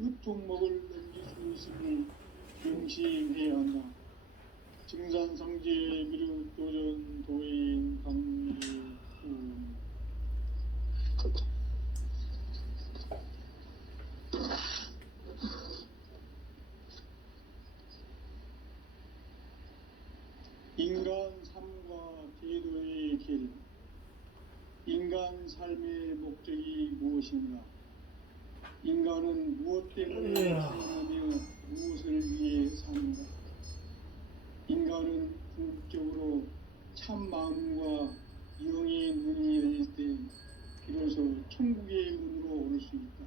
의통목을 넘길 수 있음을 명심해야 한다. 증산상제 미륵도전 도인 강리후. 인간 삶과 계도의 길. 인간 삶의 목적이 무엇인가? 인간은 무엇 때문에 태어나며 무엇을 위해 사는가? 인간은 궁극적으로 참 마음과 영의 눈이 열릴 때 비로소 천국의 문으로 오를 수 있다.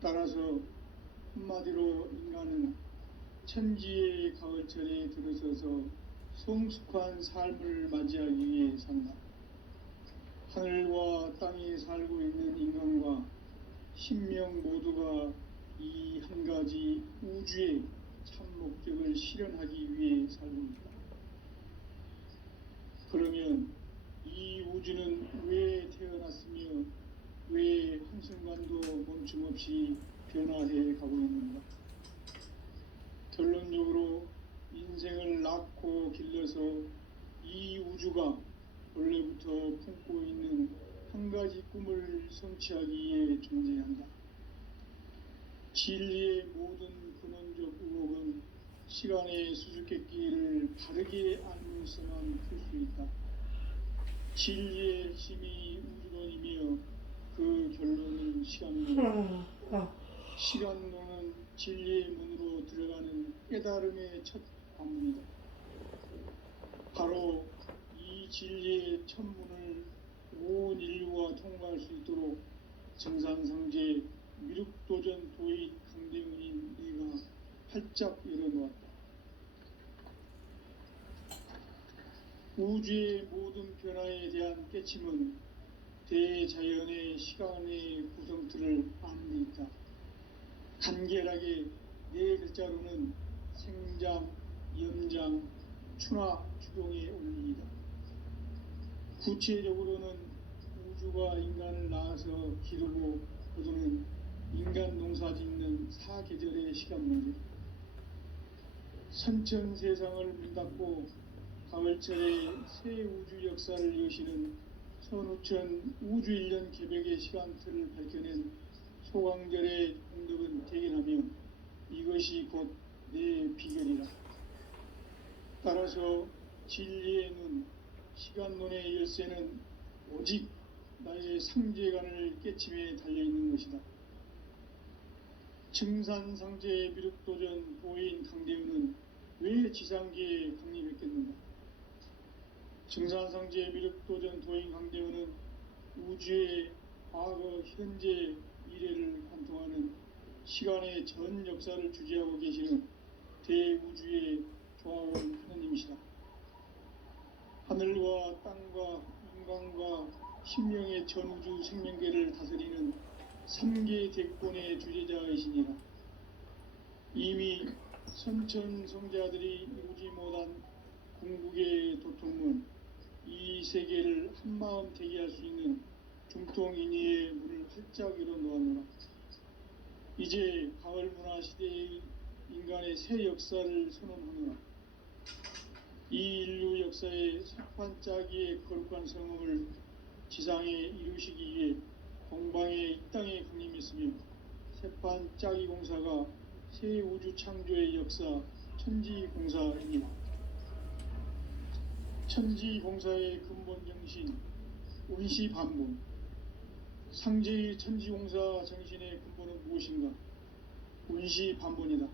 따라서 한마디로 인간은 천지의 가을철에 들어서서 성숙한 삶을 맞이하기 위해 산다. 하늘과 땅에 살고 있는 인간과 신명 모두가 이 한 가지 우주의 참 목적을 실현하기 위해 살고 있다. 그러면 이 우주는 왜 태어났으며 왜 한순간도 멈춤없이 변화해 가고 있는가? 결론적으로 인생을 낳고 길러서 이 우주가 원래부터 품고 있는 한 가지 꿈을 성취하기 위해 존재한다. 진리의 모든 근원적 의혹은 시간의 수수께끼를 바르게 알면서만 풀 수 있다. 진리의 핵심이 우주론이며 그 결론은 시간론. 시간론은 진리의 문으로 들어가는 깨달음의 첫 관문이다. 바로 이 진리의 첫 문을 온 인류가 통과할 수 있도록 증산상제 미륵도전 도인 강대문인 내가 활짝 열어놓았다. 우주의 모든 변화에 대한 깨침은 대자연의 시간의 구성틀을 아는 데 있다. 간결하게 네 글자로는 생장, 염장, 추나 추동의 원리이다. 구체적으로는 우주가 인간을 낳아서 기르고 거두는 인간 농사 짓는 사계절의 시간문제. 선천 세상을 문닫고 가을철에 새 우주 역사를 여시는 선우천 우주 1년 개백의 시간틀을 밝혀낸 소강절의 공덕은 대견하며 이것이 곧 내 비결이라. 따라서 진리의 눈, 시간론의 열쇠는 오직 나의 상제관을 깨침에 달려있는 것이다. 증산상제 미륵도전 도인 강대우는 왜 지상계에 강림했겠는가? 증산상제 미륵도전 도인 강대우는 우주의 과거, 현재, 미래를 관통하는 시간의 전 역사를 주재하고 계시는 대우주의 조화원 하느님이시다. 하늘과 땅과 인간과 신명의 전우주 생명계를 다스리는 3계 대권의 주재자이시니라. 이미 선천성자들이 이루지 못한 궁극의 도통문, 이 세계를 한마음 되게 할 수 있는 중통인의의 문을 활짝 열어놓았노라. 이제 가을 문화 시대의 인간의 새 역사를 선언하노라. 이 인류 역사의 석판 짜기의 거룩한 성음을 지상에 이루시기 위해 동방의 이 땅에 강림했으며 새판 짜기 공사가 새 우주 창조의 역사 천지공사입니다. 천지공사의 근본 정신 운시반문. 상제의 천지공사 정신의 근본은 무엇인가? 운시반문이다.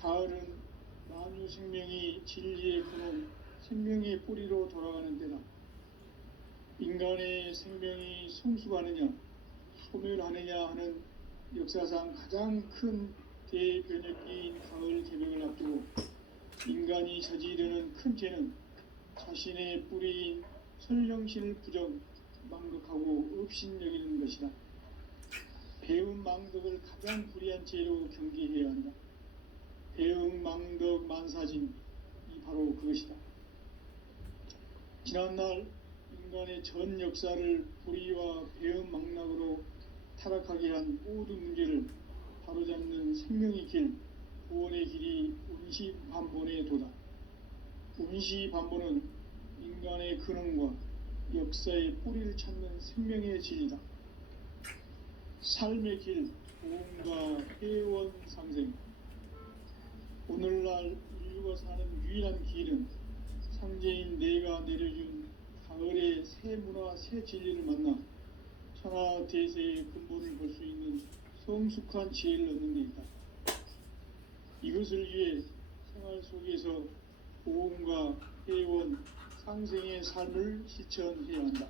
가을은 만유 생명이 진리의 근원, 생명의 뿌리로 돌아가는 때다. 인간의 생명이 성숙하느냐, 소멸하느냐 하는 역사상 가장 큰 대변혁기인 가을 개벽을 앞두고 인간이 저지르는 큰 죄는 자신의 뿌리인 설령신을 부정, 망극하고 업신여기는 것이다. 배움 망덕을 가장 불의한 죄로 경계해야 한다. 배움 망덕 만사진이 바로 그것이다. 지난날 인간의 전 역사를 불의와 배움 망락으로 타락하게 한 모든 문제를 바로잡는 생명의 길, 구원의 길이 운시반본에 도다. 운시반본은 인간의 근원과 역사의 뿌리를 찾는 생명의 진리다. 삶의 길, 보험과 회원 상생. 오늘날 인류가 사는 유일한 길은 상제인 내가 내려준 가을의 새 문화, 새 진리를 만나 천하 대세의 근본을 볼 수 있는 성숙한 지혜를 얻는 데 있다. 이것을 위해 생활 속에서 보험과 회원, 상생의 삶을 실천해야 한다.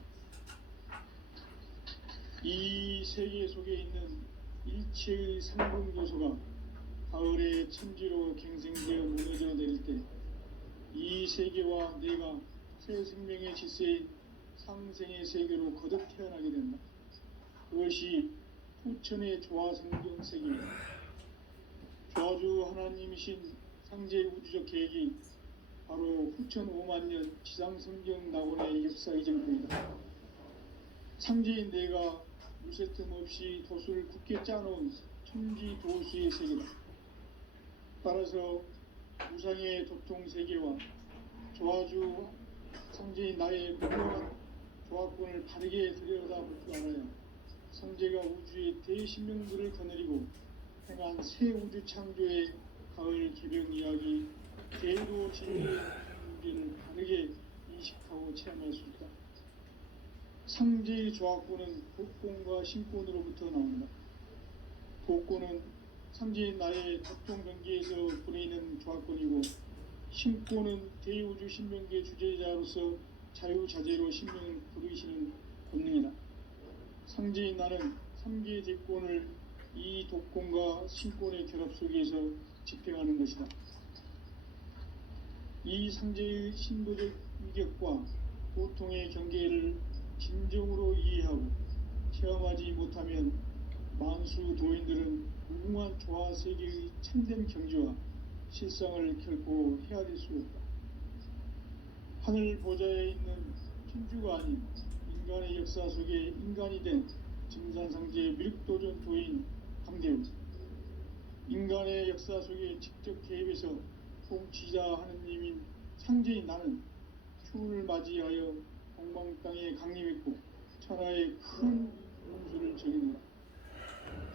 이 세계 속에 있는 일체의 상공 요소가 가을의 천지로 갱생되어 무너져 내릴 때 이 세계와 내가 새 생명의 질서인 상생의 세계로 거듭 태어나게 된다. 그것이 후천의 조화성경 세계이다. 조화주 하나님이신 상제 우주적 계획이 바로 후천 5만년 지상성경 낙원의 역사 이전입니다. 상제인 내가 물새 틈 없이 도수를 굳게 짜놓은 천지 도수의 세계다. 따라서 무상의 도통 세계와 조화주 상제인 나의 분명한 조화권을 바르게 들여다볼 줄 알아야 상제가 우주의 대신명들을 거느리고 행한 새 우주 창조의 가을 개병 이야기, 대도 진리의 문제를 바르게 인식하고 체험할 수 있다. 상제의 조화권은 복권과 신권으로부터 나온다. 복권은 상제인 나의 각종 경계에서 보내는 조화권이고, 신권은 대우주 신명계 주제자로서 자유자재로 신명을 부르시는 본능이다. 상제인 나는 3개의 대권을 이 독권과 신권의 결합 속에서 집행하는 것이다. 이 상제의 신도적 위격과 고통의 경계를 진정으로 이해하고 체험하지 못하면 만수 도인들은 무궁한 조화 세계의 참된 경지와 실상을 결코 헤아릴 수 없다. 하늘 보좌에 있는 천주가 아닌 인간의 역사 속에 인간이 된 증산상제 미륵도전 도인 강대우, 인간의 역사 속에 직접 개입해서 통치자 하느님인 상제인 나는 추운을 맞이하여 동방 땅에 강림했고 천하의 큰 운수를 정했노라.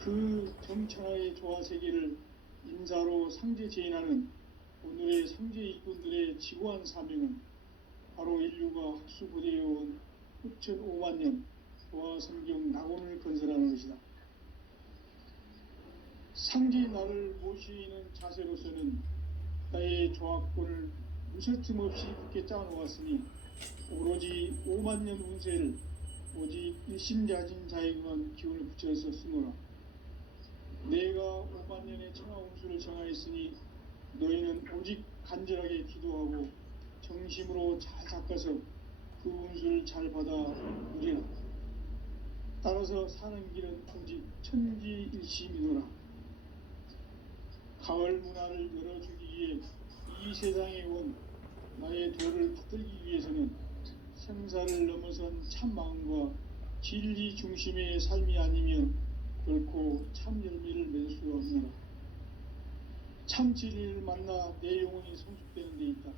그 정천하의 조화 세계를 인사로 상제 제인하는 오늘의 상제 일꾼들의 지고한 사명은 바로 인류가 학수고대해온 후천 5만년 조화 성경 낙원을 건설하는 것이다. 상제의 나를 모시는 자세로서는 나의 조화권을 무설틈 없이 굳게 짜놓았으니 오로지 5만년 운세를 오직 일심자진 자에게만 기운을 붙여서 쓰노라. 내가 5만년의 천하 운수를 정하였으니 너희는 오직 간절하게 기도하고 정심으로 잘 닦아서 그 운수를 잘 받아 누리라. 따라서 사는 길은 오직 천지일심이노라. 가을 문화를 열어주기 위해 이 세상에 온 나의 도를 받들기 위해서는 생사를 넘어선 참마음과 진리 중심의 삶이 아니면 결코 참 열매를 맺을 수가 없노라. 참 진리를 만나 내 영혼이 성숙되는 데 있다.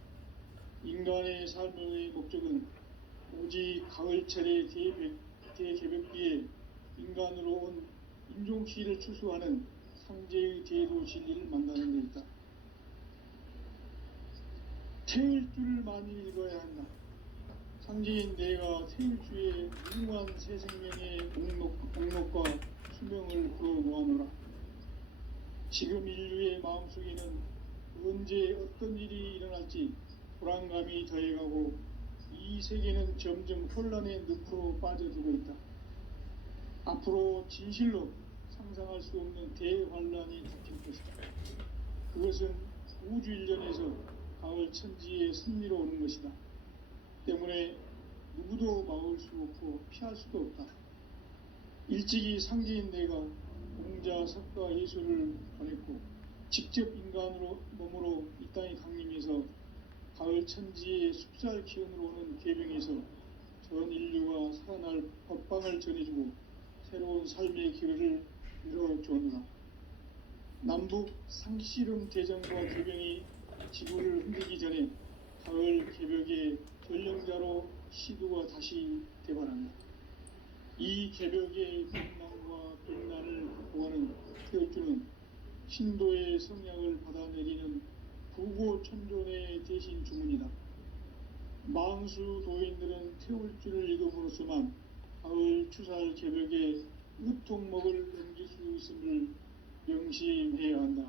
인간의 삶의 목적은 오직 가을철의 대개벽기에 인간으로 온 인종시를 추수하는 상제의 대도 진리를 만나는 데 있다. 태일 줄을 많이 읽어야 한다. 상제인 내가 태일주의 무궁한 새 생명의 목록과 수명을 풀어놓아노라. 지금 인류의 마음속에는 언제 어떤 일이 일어날지 불안감이 더해가고 이 세계는 점점 혼란의 늪으로 빠져들고 있다. 앞으로 진실로 상상할 수 없는 대환란이 닥칠 것이다. 그것은 우주 일련에서 가을 천지의 승리로 오는 것이다. 때문에 누구도 막을 수 없고 피할 수도 없다. 일찍이 상제인 내가 공자, 석가, 예수를 보냈고 직접 인간으로 몸으로 이 땅에 강림해서 가을 천지의 숲살 기운으로 오는 계병에서 전 인류가 살아날 법방을 전해주고 새로운 삶의 길을 열어주었노라. 남북 상씨름 대전과 개병이 지구를 흔들기 전에 가을 개벽의 전령자로 시두가 다시 대발한다. 이 개벽의 풍랑과 백난을 극복하는 태울주는 신도의 성약을 받아내리는 부고천존의 대신 주문이다. 망수 도인들은 태울주를 읽음으로써만 가을 추살 개벽의 으통목을 넘길 수 있음을 명심해야 한다.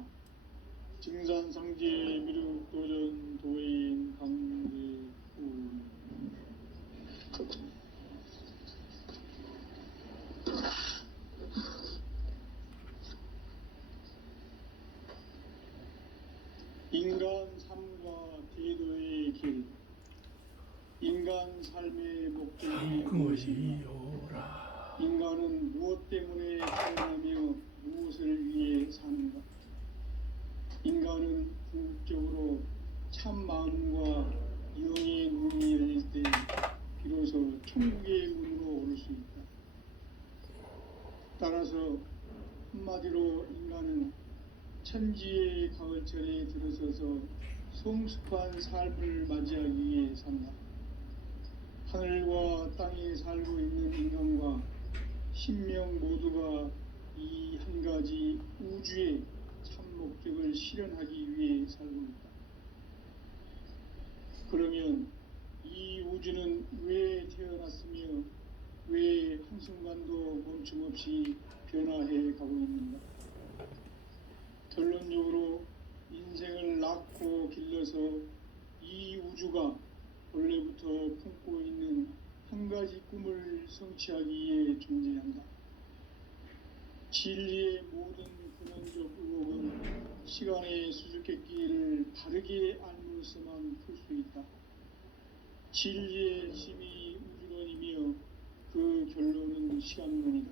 증산상제 미륵도전 도인 강대우. 인간 삶과 대도의 길. 인간 삶의 목적이 무엇인가? 인간은 무엇 때문에 태어나며 무엇을 위해 사는가? 인간은 궁극적으로 참 마음과 영의 눈이 열릴 때 비로소 천국의 문으로 오를 수 있다. 따라서 한마디로 인간은 천지의 가을철에 들어서서 성숙한 삶을 맞이하기 위해 산다. 하늘과 땅에 살고 있는 인간과 신명 모두가 이 한 가지 우주의 참 목적을 실현하기 위해 살고 있다. 그러면 이 우주는 왜 태어났으며 왜 한순간도 멈춤없이 변화해 가고 있는가? 결론적으로 인생을 낳고 길러서 이 우주가 원래부터 품고 있는 한 가지 꿈을 성취하기 위해 존재한다. 진리의 모든 근원적 의혹은 시간의 수수께끼를 바르게 알므로서만 풀 수 있다. 진리의 힘이 우주론이며 그 결론은 시간론이다.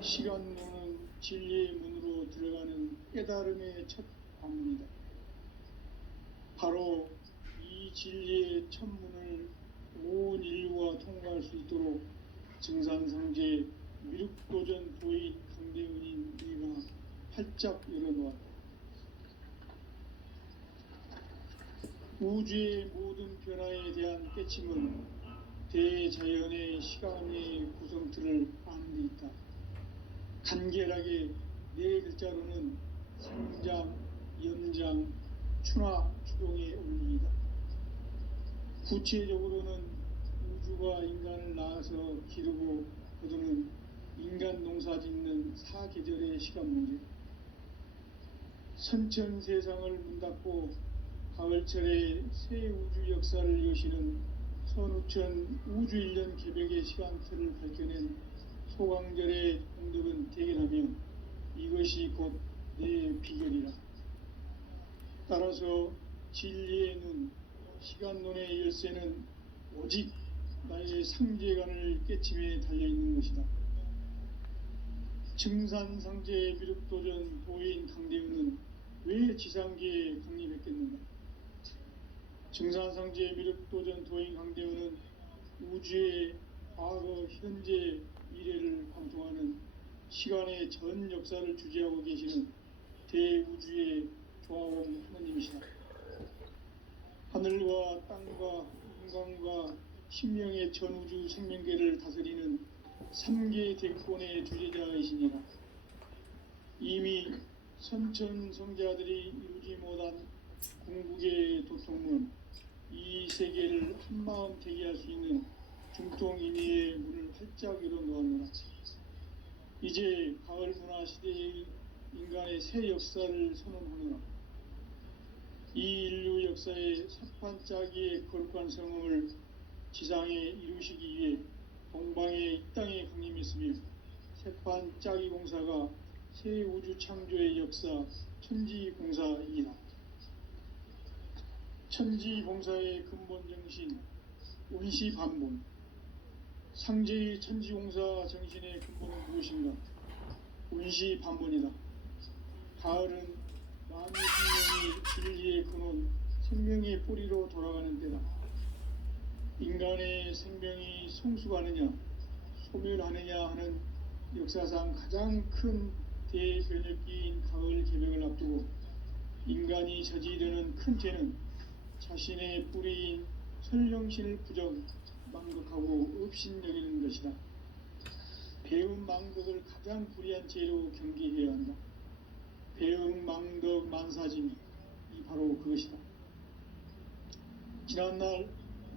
시간론은 진리의 문으로 들어가는 깨달음의 첫 관문이다. 바로 이 진리의 첫 문을 온 인류가 통과할 수 있도록 증산상제 미륵도전 도인 강대은인 내가 활짝 열어놓았다. 우주의 모든 변화에 대한 깨침은 대자연의 시간의 구성틀을 아는 데 있다. 간결하게 네 글자로는 생장, 연장, 추나 추동의 원리이다. 구체적으로는 우주가 인간을 낳아서 기르고 거두는 인간 농사 짓는 사계절의 시간 문제. 선천 세상을 문닫고 가을철에 새 우주 역사를 여시는 선우천 우주 1년 개벽의 시간틀을 밝혀낸 소강절의 공덕은 대견하며 이것이 곧 내 비결이라. 따라서 진리의 눈, 시간론의 열쇠는 오직 나의 상제관을 깨침에 달려있는 것이다. 증산상제 미륵도전 도인 강대우는 왜 지상계에 강림했겠는가? 증산상제 미륵도전 도인 강대우는 우주의 과거, 현재, 미래를 관통하는 시간의 전 역사를 주재하고 계시는 대우주의 조화원 하나님이시다. 하늘과 땅과 인간과 신명의 전우주 생명계를 다스리는 3계 대권의 주재자이시니라. 이미 선천성자들이 이루지 못한 궁극의 도통문, 이 세계를 한마음 되게 할 수 있는 중통인의의 문을 활짝 열어놓았노라. 이제 가을 문화 시대의 인간의 새 역사를 선언하노라. 이 인류 역사의 삿판짜기의 거룩한 성음을 지상에 이루시기 위해 동방의 이 땅에 강림했으며 새판짜기 공사가 새 우주 창조의 역사 천지공사이다. 천지공사의 근본 정신 온시반본. 상제의 천지공사 정신의 근본은 무엇인가? 온시반본이다. 가을은 만유 생명이 진리의 근원, 생명의 뿌리로 돌아가는 때다. 인간의 생명이 성숙하느냐, 소멸하느냐 하는 역사상 가장 큰 대변혁기인 가을 개벽을 앞두고 인간이 저지르는 큰 죄는 자신의 뿌리인 설령신을 망각하고 업신여기는 것이다. 배움 망덕을 가장 불의한 죄로 경계해야 한다. 배움 망덕 만사짐이 바로 그것이다. 지난날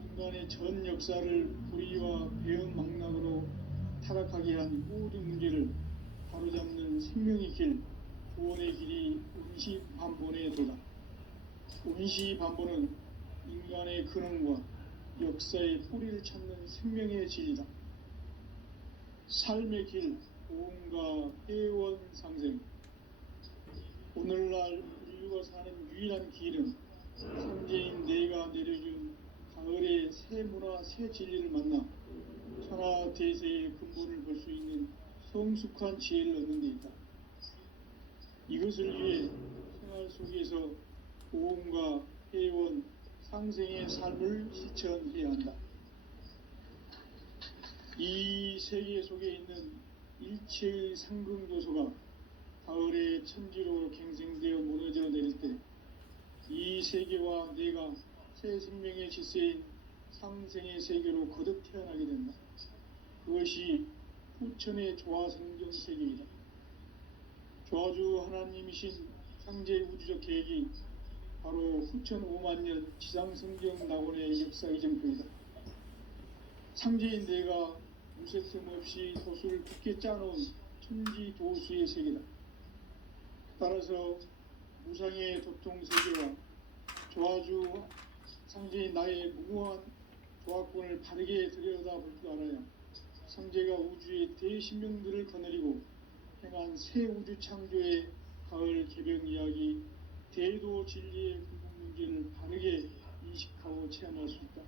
인간의 전 역사를 불의와 배움 망락으로 타락하게 한 모든 문제를 바로잡는 생명의 길, 구원의 길이 운시반본의 도다. 운시반본은 인간의 근원과 역사의 뿌리를 찾는 생명의 진리다. 삶의 길, 보험과 회원 상생. 오늘날 인류가 사는 유일한 길은 삼재인 내가 내려준 가을의 새 문화, 새 진리를 만나 천하 대세의 근본을 볼 수 있는 성숙한 지혜를 얻는 데 있다. 이것을 위해 생활 속에서 보험과 회원, 상생의 삶을 실천해야 한다. 이 세계 속에 있는 일체의 상승도소가 가을의 천지로 갱생되어 무너져 내릴 때 이 세계와 내가 새 생명의 질서인 상생의 세계로 거듭 태어나게 된다. 그것이 후천의 조화성경 세계이다. 조화주 하나님이신 상제 우주적 계획이 바로 후천 5만년 지상성경 낙원의 역사 이정표이다. 상제인 내가 무쇠틈 없이 도수를 깊게 짜놓은 천지 도수의 세계다. 따라서 무상의 도통 세계와 조화주 상제인 나의 무모한 조화권을 바르게 들여다볼 줄 알아야 상제가 우주의 대신명들을 거느리고 행한 새 우주 창조의 가을 개벽 이야기, 대도 진리의 불국 문제를 바르게 인식하고 체험할 수 있다.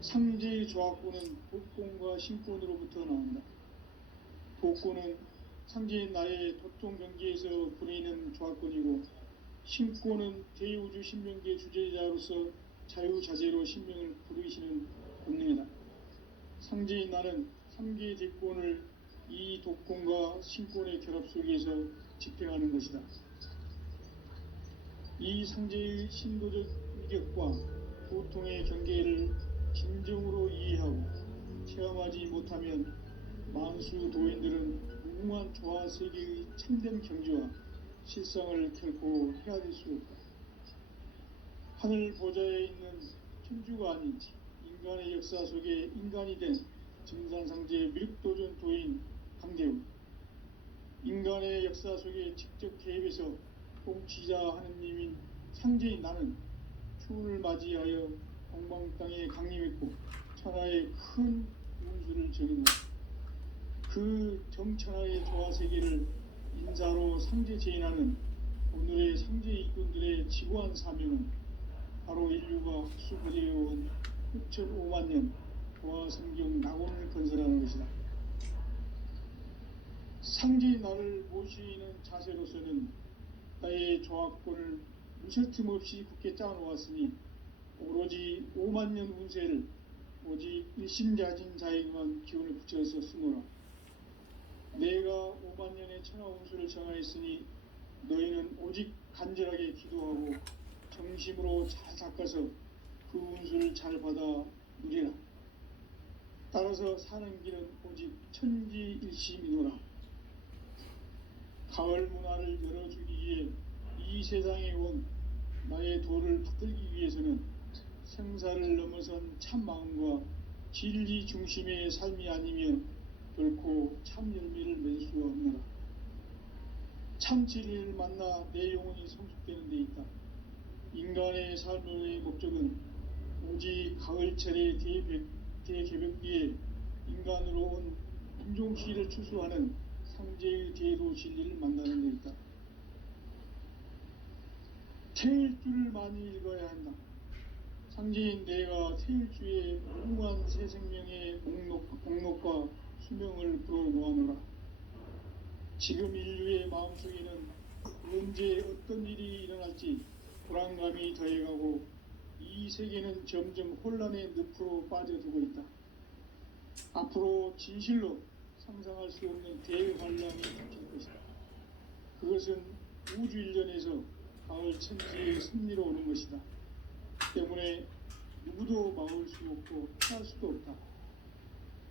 상제의 조화권은 독권과 신권으로부터 나온다. 독권은 상제인 나의 도통 경계에서 부리는 조화권이고, 신권은 대우주 신명계 주제자로서 자유자재로 신명을 부르시는 본능이다. 상제인 나는 3개의 대권을 이 독권과 신권의 결합 속에서 집행하는 것이다. 이 상제의 신도적 위격과 보통의 경계를 진정으로 이해하고 체험하지 못하면 만수 도인들은 무궁한 조화세계의 참된 경지와 실상을 결코 헤아릴 수 없다. 하늘 보좌에 있는 천주가 아닌 인간의 역사 속에 인간이 된 증산상제의 밀도전 도인 강대우, 인간의 역사 속에 직접 개입해서 통치자 하느님인 상제인 나는 추운을 맞이하여 동방 땅에 강림했고 천하의 큰 운수를 적인 그 정천하의 조화세계를 인사로 상제 제인하는 오늘의 상제 일꾼들의 지고한 사명은 바로 인류가 흡수부대해온 6,500,000년 조화성경 낙원을 건설하는 것이다. 상제의 나를 모시는 자세로서는 나의 조화권을 무쇠틈 없이 굳게 짜놓았으니 오로지 50,000년 운세를 오직 일심자진 자에게만 기운을 붙여서 쓰노라. 내가 50,000년의 천하 운수를 정하였으니 너희는 오직 간절하게 기도하고 정심으로 잘 닦아서 그 운수를 잘 받아 누리라. 따라서 사는 길은 오직 천지일심이노라. 가을 문화를 열어주기 위해 이 세상에 온 나의 도를 붙들기 위해서는 생사를 넘어선 참 마음과 진리 중심의 삶이 아니면 결코 참 열매를 맺을 수가 없노라. 참 진리를 만나 내 영혼이 성숙되는 데 있다. 인간의 삶의 목적은 오직 가을철의 대개벽기에 인간으로 온 인종시를 추수하는 상제의 대도 진리를 만나는 데 있다. 태일주를 많이 읽어야 한다. 상제인 내가 태일주의 무궁한 새 생명의 목록과 수명을 불어놓아노라. 지금 인류의 마음속에는 언제 어떤 일이 일어날지 불안감이 더해가고 이 세계는 점점 혼란의 늪으로 빠져들고 있다. 앞으로 진실로 상상할 수 없는 대환란이 닥칠 것이다. 그것은 우주 일련에서 가을 천지의 섭리로 오는 것이다. 때문에 누구도 막을 수 없고 피할 수도 없다.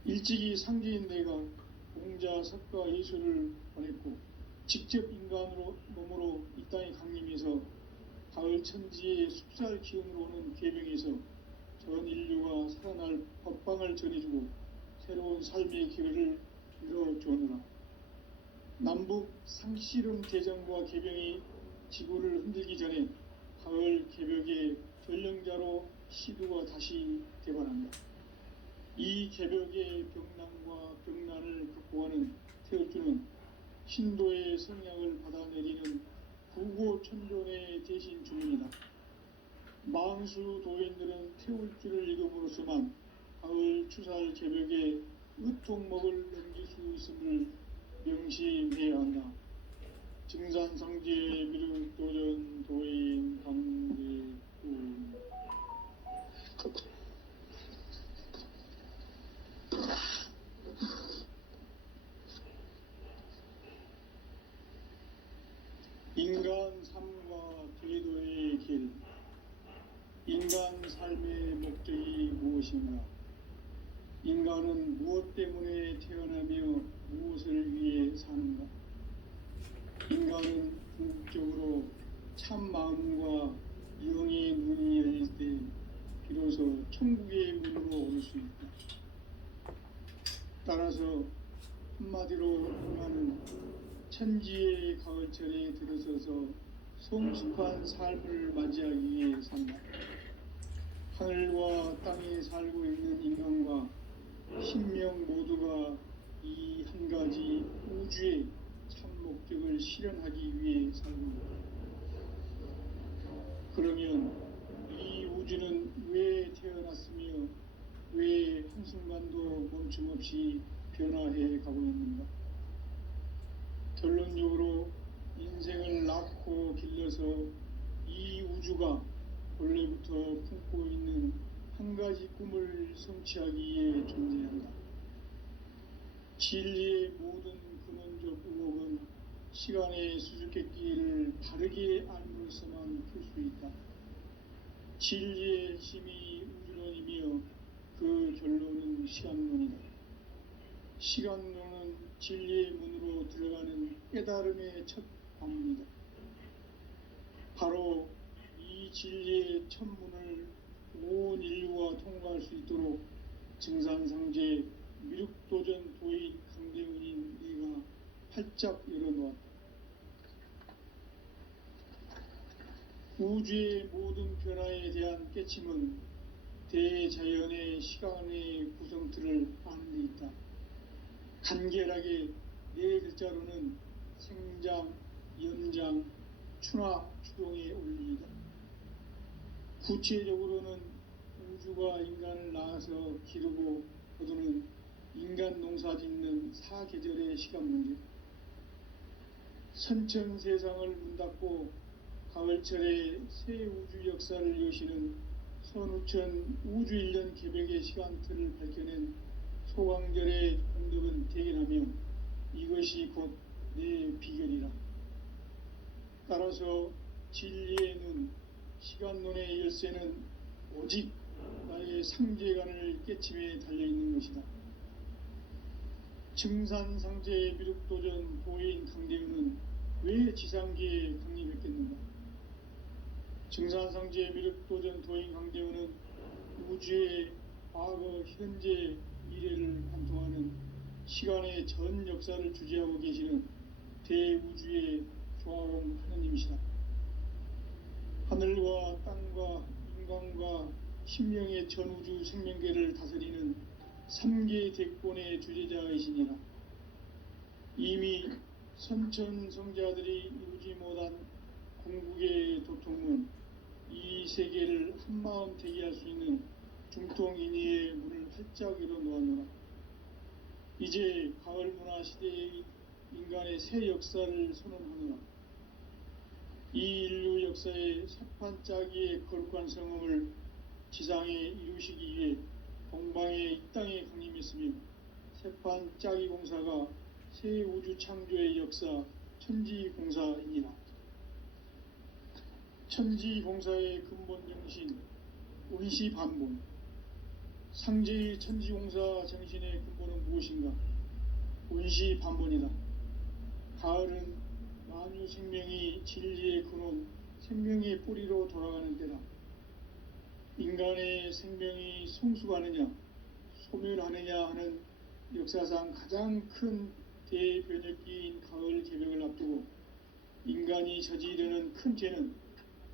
일찍이 상제인 내가 공자, 석가, 예수를 보냈고 직접 인간으로 몸으로 이 땅에 강림해서 가을 천지의 숲살 기운으로 오는 계명에서 전 인류가 살아날 법방을 전해주고 새로운 삶의 기회를 이뤄주느라. 남북 상씨름 대전과 계병이 지구를 흔들기 전에 가을 개벽의 전령자로 시두가 다시 개발한다. 이 개벽의 병난과 병난을 극복하는 태울주는 신도의 성향을 받아내리는 구고천존의 대신 주문이다. 망수 도인들은 태울주를 읽음으로써만 가을 추살 개벽의 으통목을 넘길 수 있음을 명심해야 한다. 증산상제 미륵도전 도인 강대군. 인간 삶과 궤도의 길. 인간 삶의 목적이 무엇인가? 인간은 무엇 때문에 태어나며 무엇을 위해 사는가? 인간은 궁극적으로 참 마음과 영의 문이 열릴 때 비로소 천국의 문으로 올 수 있다. 따라서 한마디로 인간은 천지의 가을철에 들어서서 성숙한 삶을 맞이하기 위해 산다. 하늘과 땅에 살고 있는 인간과 신명 모두가 이 한 가지 우주의 참 목적을 실현하기 위해 살고 있다. 그러면 이 우주는 왜 태어났으며 왜 한순간도 멈춤 없이 변화해 가고 있는가? 결론적으로 인생을 낳고 길러서 이 우주가 원래부터 품고 있는 한 가지 꿈을 성취하기 위해 존재한다. 진리의 모든 근원적 의혹은 시간의 수수께끼를 바르게 알므로써만 풀 수 있다. 진리의 핵심이 우주론이며 그 결론은 시간론이다. 시간론은 진리의 문으로 들어가는 깨달음의 첫 방문이다. 바로 이 진리의 첫 문을 온 인류가 통과할 수 있도록 증산상제 미륵도전 도인 강대훈인 네가 활짝 열어놓았다. 우주의 모든 변화에 대한 깨침은 대자연의 시간의 구성틀을 아는 데 있다. 간결하게 네 글자로는 생장, 연장, 추나 추동의 원리이다. 구체적으로는 우주가 인간을 낳아서 기르고 거두는 인간 농사 짓는 사계절의 시간 문제. 선천 세상을 문 닫고 가을철에 새 우주 역사를 여시는 선우천 우주 1년 개벽의 시간틀을 밝혀낸 소강절의 공덕은 대견하며 이것이 곧 내 비결이라. 따라서 진리의 눈, 시간론의 열쇠는 오직 나의 상제관을 깨침에 달려있는 것이다. 증산상제 미륵도전 도인 강대훈은 왜 지상계에 강림했겠는가? 증산상제 미륵도전 도인 강대훈은 우주의 과거, 현재, 미래를 관통하는 시간의 전 역사를 주재하고 계시는 대우주의 조화공 하느님이시다. 하늘과 땅과 인간과 심령의 전우주 생명계를 다스리는 3계 대권의 주제자이시니라. 이미 선천성자들이 이루지 못한 궁극의 도통은 이 세계를 한마음 되게 할 수 있는 중통인의의 문을 활짝 열어놓았노라. 이제 가을 문화 시대의 인간의 새 역사를 선언하노라. 이 인류 역사의 새판짜기의 거룩한 성음을 지상에 이루시기 위해 동방의 이 땅에 강림했으며 태판 짜기 공사가 새 우주 창조의 역사 천지공사이니라. 천지공사의 근본 정신 운시반본. 상제의 천지공사 정신의 근본은 무엇인가? 운시반본이다. 가을은 만유 생명이 진리의 근원, 생명의 뿌리로 돌아가는 때다. 인간의 생명이 성숙하느냐, 소멸하느냐 하는 역사상 가장 큰 대변혁기인 가을 개벽을 앞두고 인간이 저지르는 큰 죄는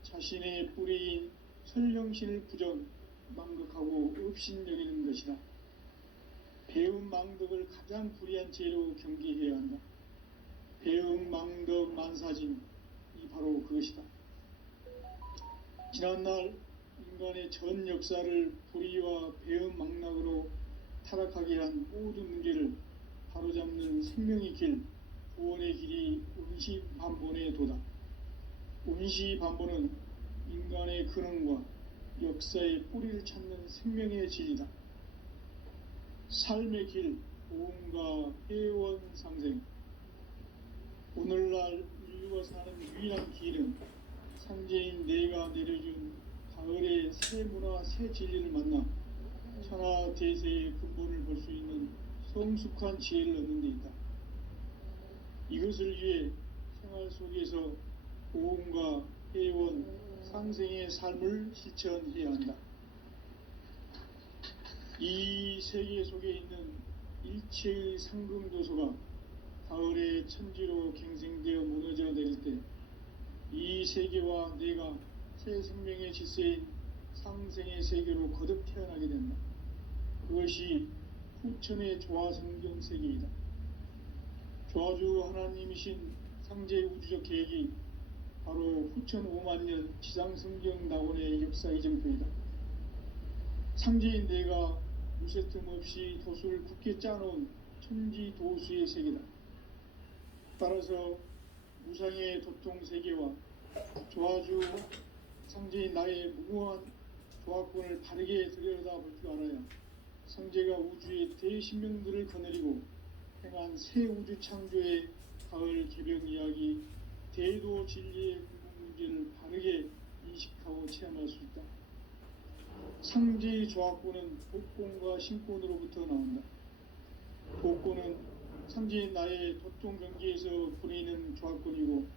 자신의 뿌리인 설령신을 부정, 망극하고 업신여기는 것이다. 배움 망덕을 가장 불의한 죄로 경계해야 한다. 배움 망덕 만사짐이 바로 그것이다. 지난날 인간의 전 역사를 불의와 배움 망락으로 타락하게 한 모든 문제를 바로잡는 생명의 길, 구원의 길이 운시반본의 도다. 운시반본은 인간의 근원과 역사의 뿌리를 찾는 생명의 진리다. 삶의 길, 보험과 회원 상생. 오늘날 인류가 사는 유일한 길은 상제인 내가 내려준 가을의 새 문화, 새 진리를 만나 천하 대세의 근본을 볼 수 있는 성숙한 지혜를 얻는 데 있다. 이것을 위해 생활 속에서 보험과 회원, 상생의 삶을 실천해야 한다. 이 세계 속에 있는 일체의 상금도소가 가을의 천지로 갱생되어 무너져 내릴 때 이 세계와 내가 새 생명의 질서인 상생의 세계로 거듭 태어나게 된다. 그것이 후천의 조화성경 세계이다. 조화주 하나님이신 상제 우주적 계획이 바로 후천 5만년 지상성경 낙원의 역사 이정표이다. 상제인 내가 무쇠틈 없이 도수를 굳게 짜놓은 천지도수의 세계다. 따라서 무상의 도통세계와 조화주 상제인 나의 무궁한 조화권을 바르게 들여다볼 줄 알아야 상제가 우주의 대신명들을 거느리고 행한 새 우주 창조의 가을 개벽 이야기, 대도 진리의 궁극 문제를 바르게 인식하고 체험할 수 있다. 상제의 조화권은 복권과 신권으로부터 나온다. 복권은 상제인 나의 도통 경계에서 보내는 조화권이고,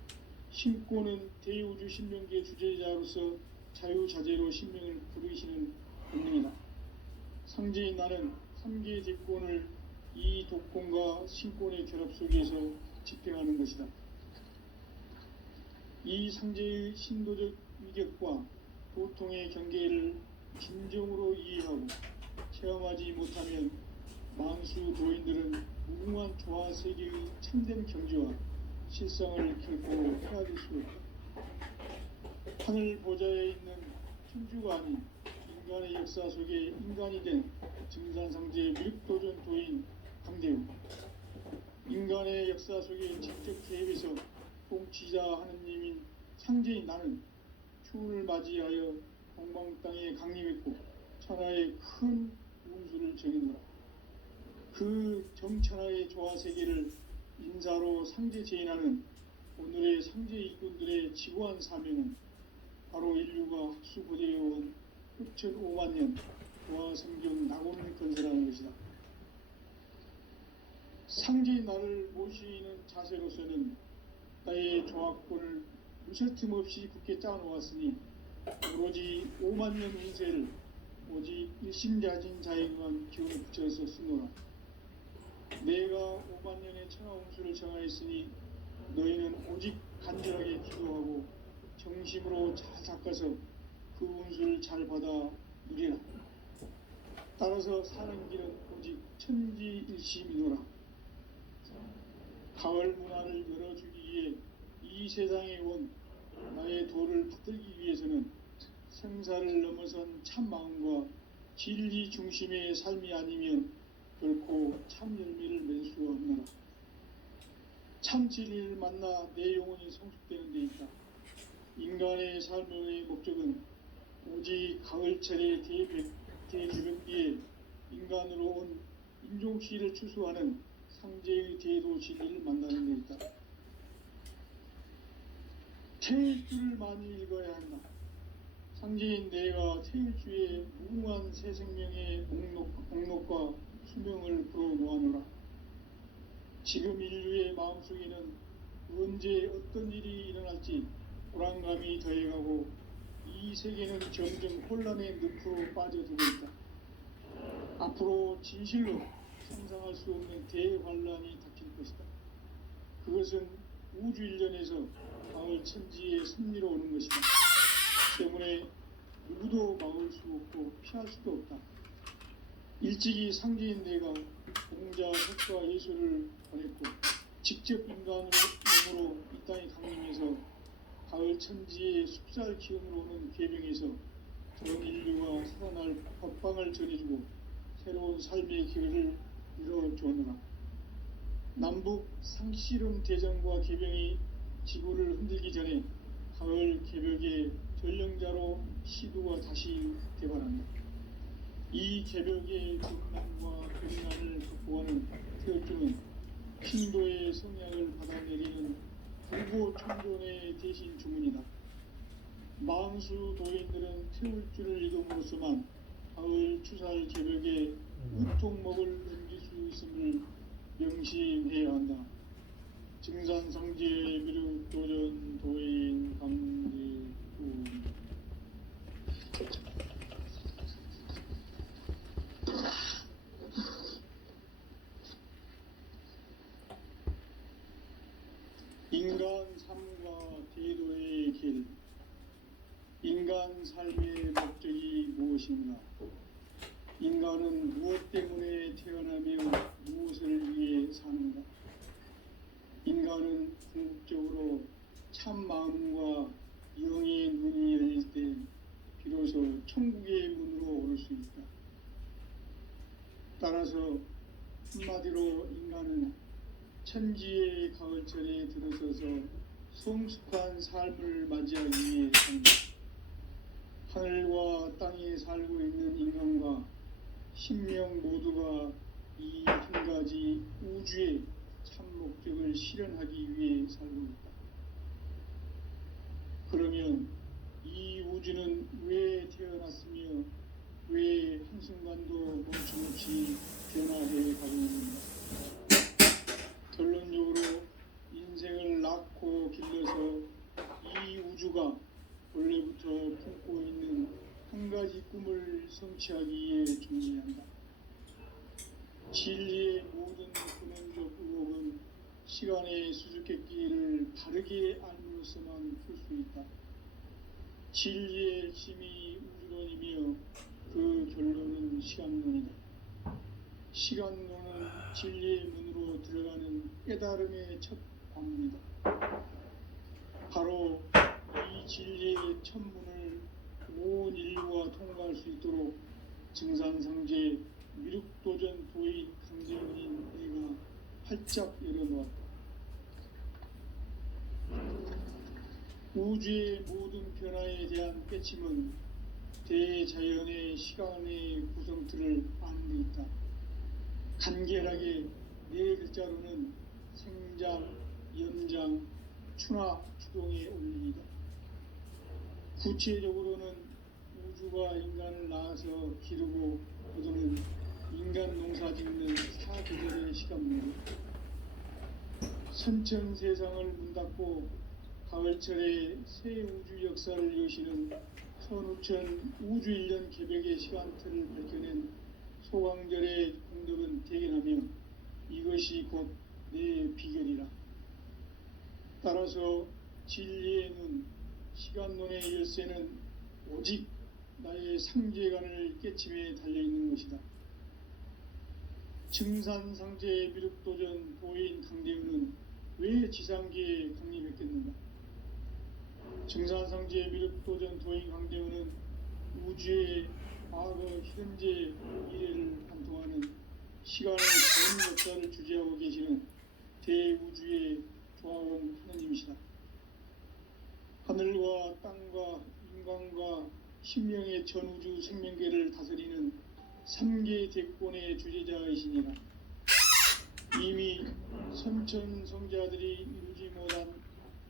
신권은 대우주 신명계 주제자로서 자유자재로 신명을 부르시는 본능이다. 상제인 나는 3개의 대권을 이 독권과 신권의 결합 속에서 집행하는 것이다. 이 상제의 신도적 위격과 도통의 경계를 진정으로 이해하고 체험하지 못하면 만수 도인들은 무궁한 조화 세계의 참된 경지와 실상을 결코 헤아릴 수 없다. 하늘 보좌에 있는 천주가 아닌 인간의 역사 속에 인간이 된 증산상제 미륵도전 도인 강대우. 인간의 역사 속에 직접 개입해서 통치자 하느님인 상제인 나는 추운을 맞이하여 동방 땅에 강림했고 천하의 큰 운수를 정해놓으라. 그 정천하의 조화세계를 인사로 상제 제인하는 오늘의 상제 일꾼들의 지고한 사명은 바로 인류가 학수고대해온 흑천 5만년 조화성경 낙원을 건설하는 것이다. 상제의 나를 모시는 자세로서는 나의 조화권을 무쇠틈 없이 굳게 짜놓았으니 오로지 5만년 운세를 오직 일심자진 자에게만 기운을 붙여서 쓰노라. 내가 5만년의 천하운수를 정하였으니 너희는 오직 간절하게 기도하고 정심으로 잘 닦아서 그 운수를 잘 받아 누리라. 따라서 사는 길은 오직 천지일심이노라. 가을 문화를 열어주기 위해 이 세상에 온 나의 도를 붙들기 위해서는 생사를 넘어선 참 마음과 진리 중심의 삶이 아니면 결코 참 열매를 맺을 수가 없노라. 참 진리를 만나 내 영혼이 성숙되는 데 있다. 인간의 삶의 목적은 오직 가을철의 대주변기에 인간으로 온 인종시를 추수하는 상제의 대도 진리를 만나는 데 있다. 태일주를 많이 읽어야 한다. 상제인 내가 태일주의 무궁한 새 생명의 목록과 수명을 불어모아노라. 지금 인류의 마음속에는 언제 어떤 일이 일어날지 불안감이 더해가고 이 세계는 점점 혼란의 늪으로 빠져들고 있다. 앞으로 진실로 상상할 수 없는 대환란이 닥칠 것이다. 그것은 우주 일련에서 가을 천지의 섭리로 오는 것이다. 때문에 누구도 막을 수 없고 피할 수도 없다. 일찍이 상제인 내가 공자, 석과 예수를 보냈고 직접 인간으로 이 땅에 강림해서 가을 천지의 숲살 기운으로 오는 계병에서 전 인류가 살아날 법방을 전해주고 새로운 삶의 기회를 열어주었노라. 남북 상씨름 대전과 계병이 지구를 흔들기 전에 가을 개벽의 전령자로 시두가 다시 개발한다. 이 개벽의 적난과 괴난을 극복하는 태울주는 신도의 성향을 받아내리는 불보 천존의 대신 주문이다. 망수 도인들은 태울주를 읽음으로써만 가을 추살 개벽의 은통목을 넘길 수 있음을 명심해야 한다. 증산상제 미륵도전 도인 강리구 인간 삶과 대도의 길. 인간 삶의 목적이 무엇인가? 인간은 무엇 때문에 태어나며 무엇을 위해 사는가? 인간은 궁극적으로 참 마음과 영의 눈이 열릴 때 비로소 천국의 문으로 오를 수 있다. 따라서 한마디로 인간은 천지의 가을철에 들어서서 성숙한 삶을 맞이하기 위해 산다. 하늘과 땅에 살고 있는 인간과 신명 모두가 이 한 가지 우주의 참 목적을 실현하기 위해 살고 있다. 그러면 이 우주는 왜 태어났으며 왜 한순간도 멈춤없이 변화해 가고 있는가? 결론적으로 인생을 낳고 길러서 이 우주가 원래부터 품고 있는 한 가지 꿈을 성취하기 위해 존재한다. 진리의 모든 근원적 의혹은 시간의 수수께끼를 바르게 알므로서만 풀 수 있다. 진리의 핵심이 우주론이며 그 결론은 시간론이다. 시간론은 진리의 문으로 들어가는 깨달음의 첫 관문이다. 바로 이 진리의 첫 문을 온 인류가 통과할 수 있도록 증산상제 미륵도전 도인 강제원인 내가 활짝 열어놓았다. 우주의 모든 변화에 대한 깨침은 대자연의 시간의 구성틀을 아는 데 있다. 간결하게 네 글자로는 생장, 연장, 추나 추동의 원리이다. 구체적으로는 우주가 인간을 낳아서 기르고 거두는 인간 농사 짓는 사계절의 시간문이다. 선천세상을 문 닫고 가을철에 새 우주 역사를 여시는 선우천 우주일년 개벽의 시간틀을 밝혀낸 소강절의 공덕은 대견하며 이것이 곧 내 비결이라. 따라서 진리의 눈, 시간론의 열쇠는 오직 나의 상제관을 깨침에 달려있는 것이다. 증산상제 미륵도전 도인 강대우는 왜 지상계에 강림했겠는가? 증산상제 미륵도전 도인 강대우는 우주의 과거, 현재, 미래를 관통하는 시간의 전 역사를 주재하고 계시는 대우주의 조화원 하느님이시다. 하늘과 땅과 인간과 신명의 전우주 생명계를 다스리는 삼계 대권의 주제자이시니라. 이미 선천성자들이 이루지 못한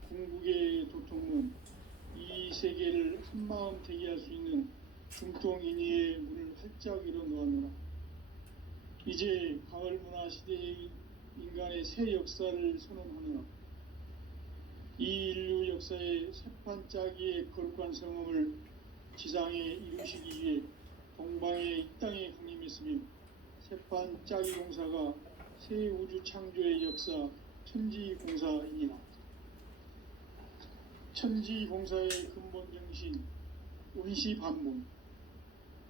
궁극의 도통은 이 세계를 한마음 되게 할 수 있는 중통인의의 문을 활짝 열어 놓았노라. 이제 가을 문화 시대의 인간의 새 역사를 선언하노라. 이 인류 역사의 새판 짜기의 거룩한 성음을 지상에 이루시기 위해 동방의 이 땅에 강림했으며 새판 짜기 공사가 새 우주 창조의 역사 천지공사이니라. 천지공사의 근본 정신 운시반본.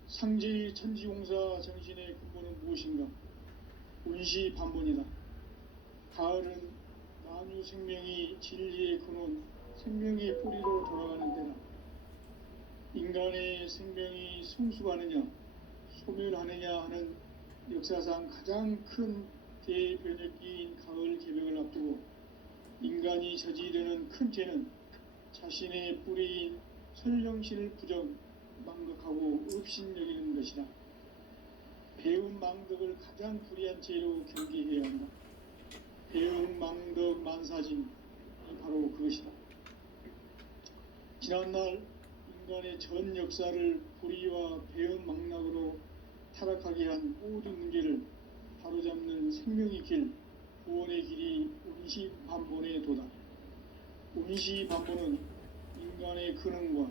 상제의 천지공사 정신의 근본은 무엇인가? 운시반본이다. 가을은 만유 생명이 진리의 근원, 생명의 뿌리로 돌아가는 때다. 인간의 생명이 성숙하느냐, 소멸하느냐 하는 역사상 가장 큰 대변혁기인 가을 개벽을 앞두고 인간이 저지르는 큰 죄는 자신의 뿌리인 설령신을 망각하고 업신여기는 것이다. 배운 망덕을 가장 불의한 죄로 경계해야 한다. 배운 망덕 만사진이 바로 그것이다. 지난날 인간의 전 역사를 불의와 배운 망락으로 타락하게 한 모든 문제를 바로잡는 생명의 길, 구원의 길이 운시반본의 도다. 운시반본은 인간의 근원과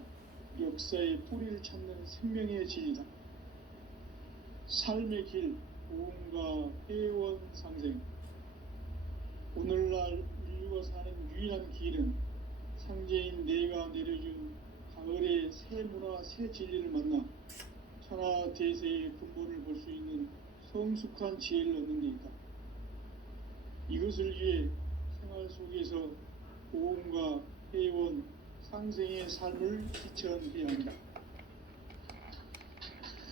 역사의 뿌리를 찾는 생명의 진리다. 삶의 길, 고음과 회원 상생. 오늘날 인류가 사는 유일한 길은 상제인 내가 내려준 가을의 새 문화, 새 진리를 만나 천하 대세의 근본을 볼 수 있는 성숙한 지혜를 얻는 데 있다. 이것을 위해 생활 속에서 고음과 회원, 상생의 삶을 지천해야 한다.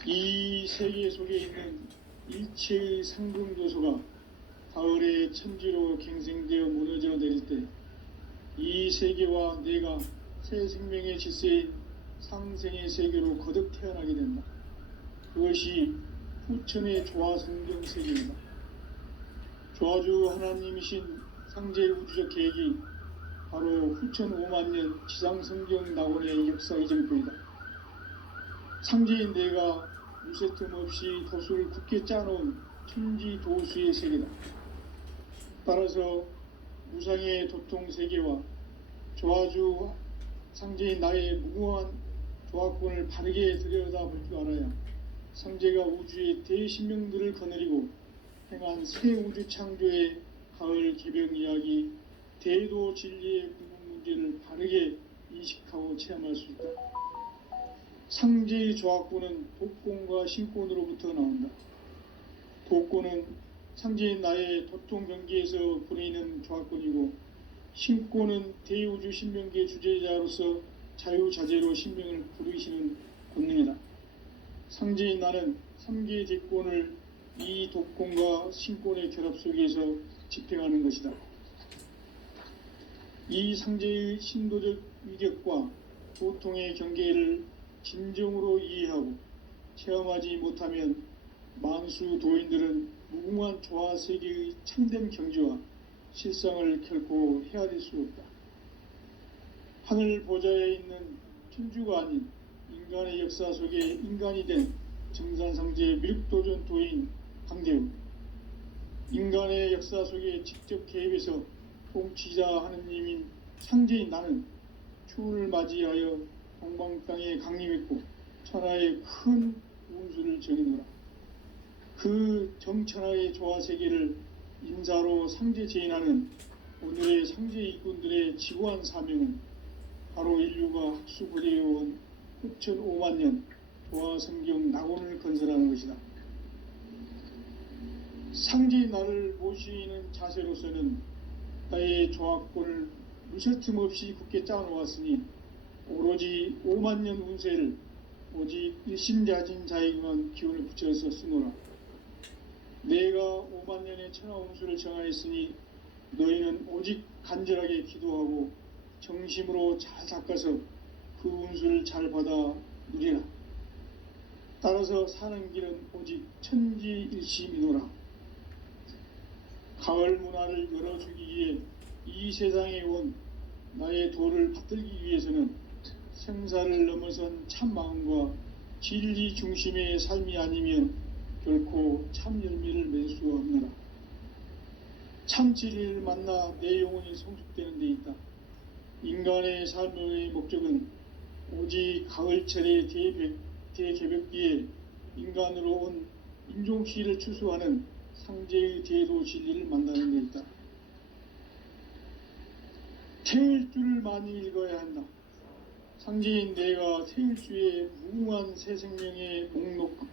이 세계 속에 있는 일체의 상금 요소가 가을의 천지로 갱생되어 무너져 내릴 때 이 세계와 내가 새 생명의 질서인 상생의 세계로 거듭 태어나게 된다. 그것이 후천의 조화성경 세계이다. 조화주 하나님이신 상제의 우주적 계획이 바로 후천 5만년 지상성경 낙원의 역사 이정표이다. 상제인 내가 무쇠틈 없이 돛을 굳게 짜놓은 천지 도수의 세계다. 따라서 무상의 도통 세계와 조화주 상제인 나의 무궁한 조화권을 바르게 들여다볼 줄 알아야 상제가 우주의 대신명들을 거느리고 행한 새 우주 창조의 가을 개벽 이야기, 대도 진리의 궁극 문제를 바르게 인식하고 체험할 수 있다. 상제의 조화권은 독권과 신권으로부터 나온다. 독권은 상제인 나의 도통 경계에서 보내는 조화권이고, 신권은 대우주 신명계 주제자로서 자유자재로 신명을 부르시는 권능이다. 상제인 나는 3개 대권을 이 독권과 신권의 결합 속에서 집행하는 것이다. 이 상제의 신도적 위력과 도통의 경계를 진정으로 이해하고 체험하지 못하면 만수 도인들은 무궁한 조화 세계의 참된 경지와 실상을 결코 헤아릴 수 없다. 하늘 보좌에 있는 천주가 아닌 인간의 역사 속에 인간이 된 정산상제의 미륵도전 도인 강대우, 인간의 역사 속에 직접 개입해서 통치자 하느님인 상제인 나는 추운을 맞이하여 동방 땅에 강림했고 천하의 큰 운수를 정해노라. 그 정천하의 조화세계를 인사로 상제 제인하는 오늘의 상제 일꾼들의 지고한 사명은 바로 인류가 학수고대해온 후천 5만년 조화성경 낙원을 건설하는 것이다. 상제의 나를 모시는 자세로서는 나의 조화권을 무쇠틈 없이 굳게 짜놓았으니 오로지 5만년 운세를 오직 일심자진 자에게만 기운을 붙여서 쓰노라. 내가 5만년의 천하 운수를 정하였으니 너희는 오직 간절하게 기도하고 정심으로 잘 닦아서 그 운수를 잘 받아 누리라. 따라서 사는 길은 오직 천지일심이노라. 가을 문화를 열어주기 위해 이 세상에 온 나의 도를 받들기 위해서는 생사를 넘어선 참 마음과 진리 중심의 삶이 아니면 결코 참 열매를 맺을 수 없느라. 참 진리를 만나 내 영혼이 성숙되는 데 있다. 인간의 삶의 목적은 오직 가을철의 대개벽기에 인간으로 온 인종시를 추수하는 상제의 대도 진리를 만나는 데 있다. 태일주를 많이 읽어야 한다. 상제인 내가 태일주의 무궁한 새 생명의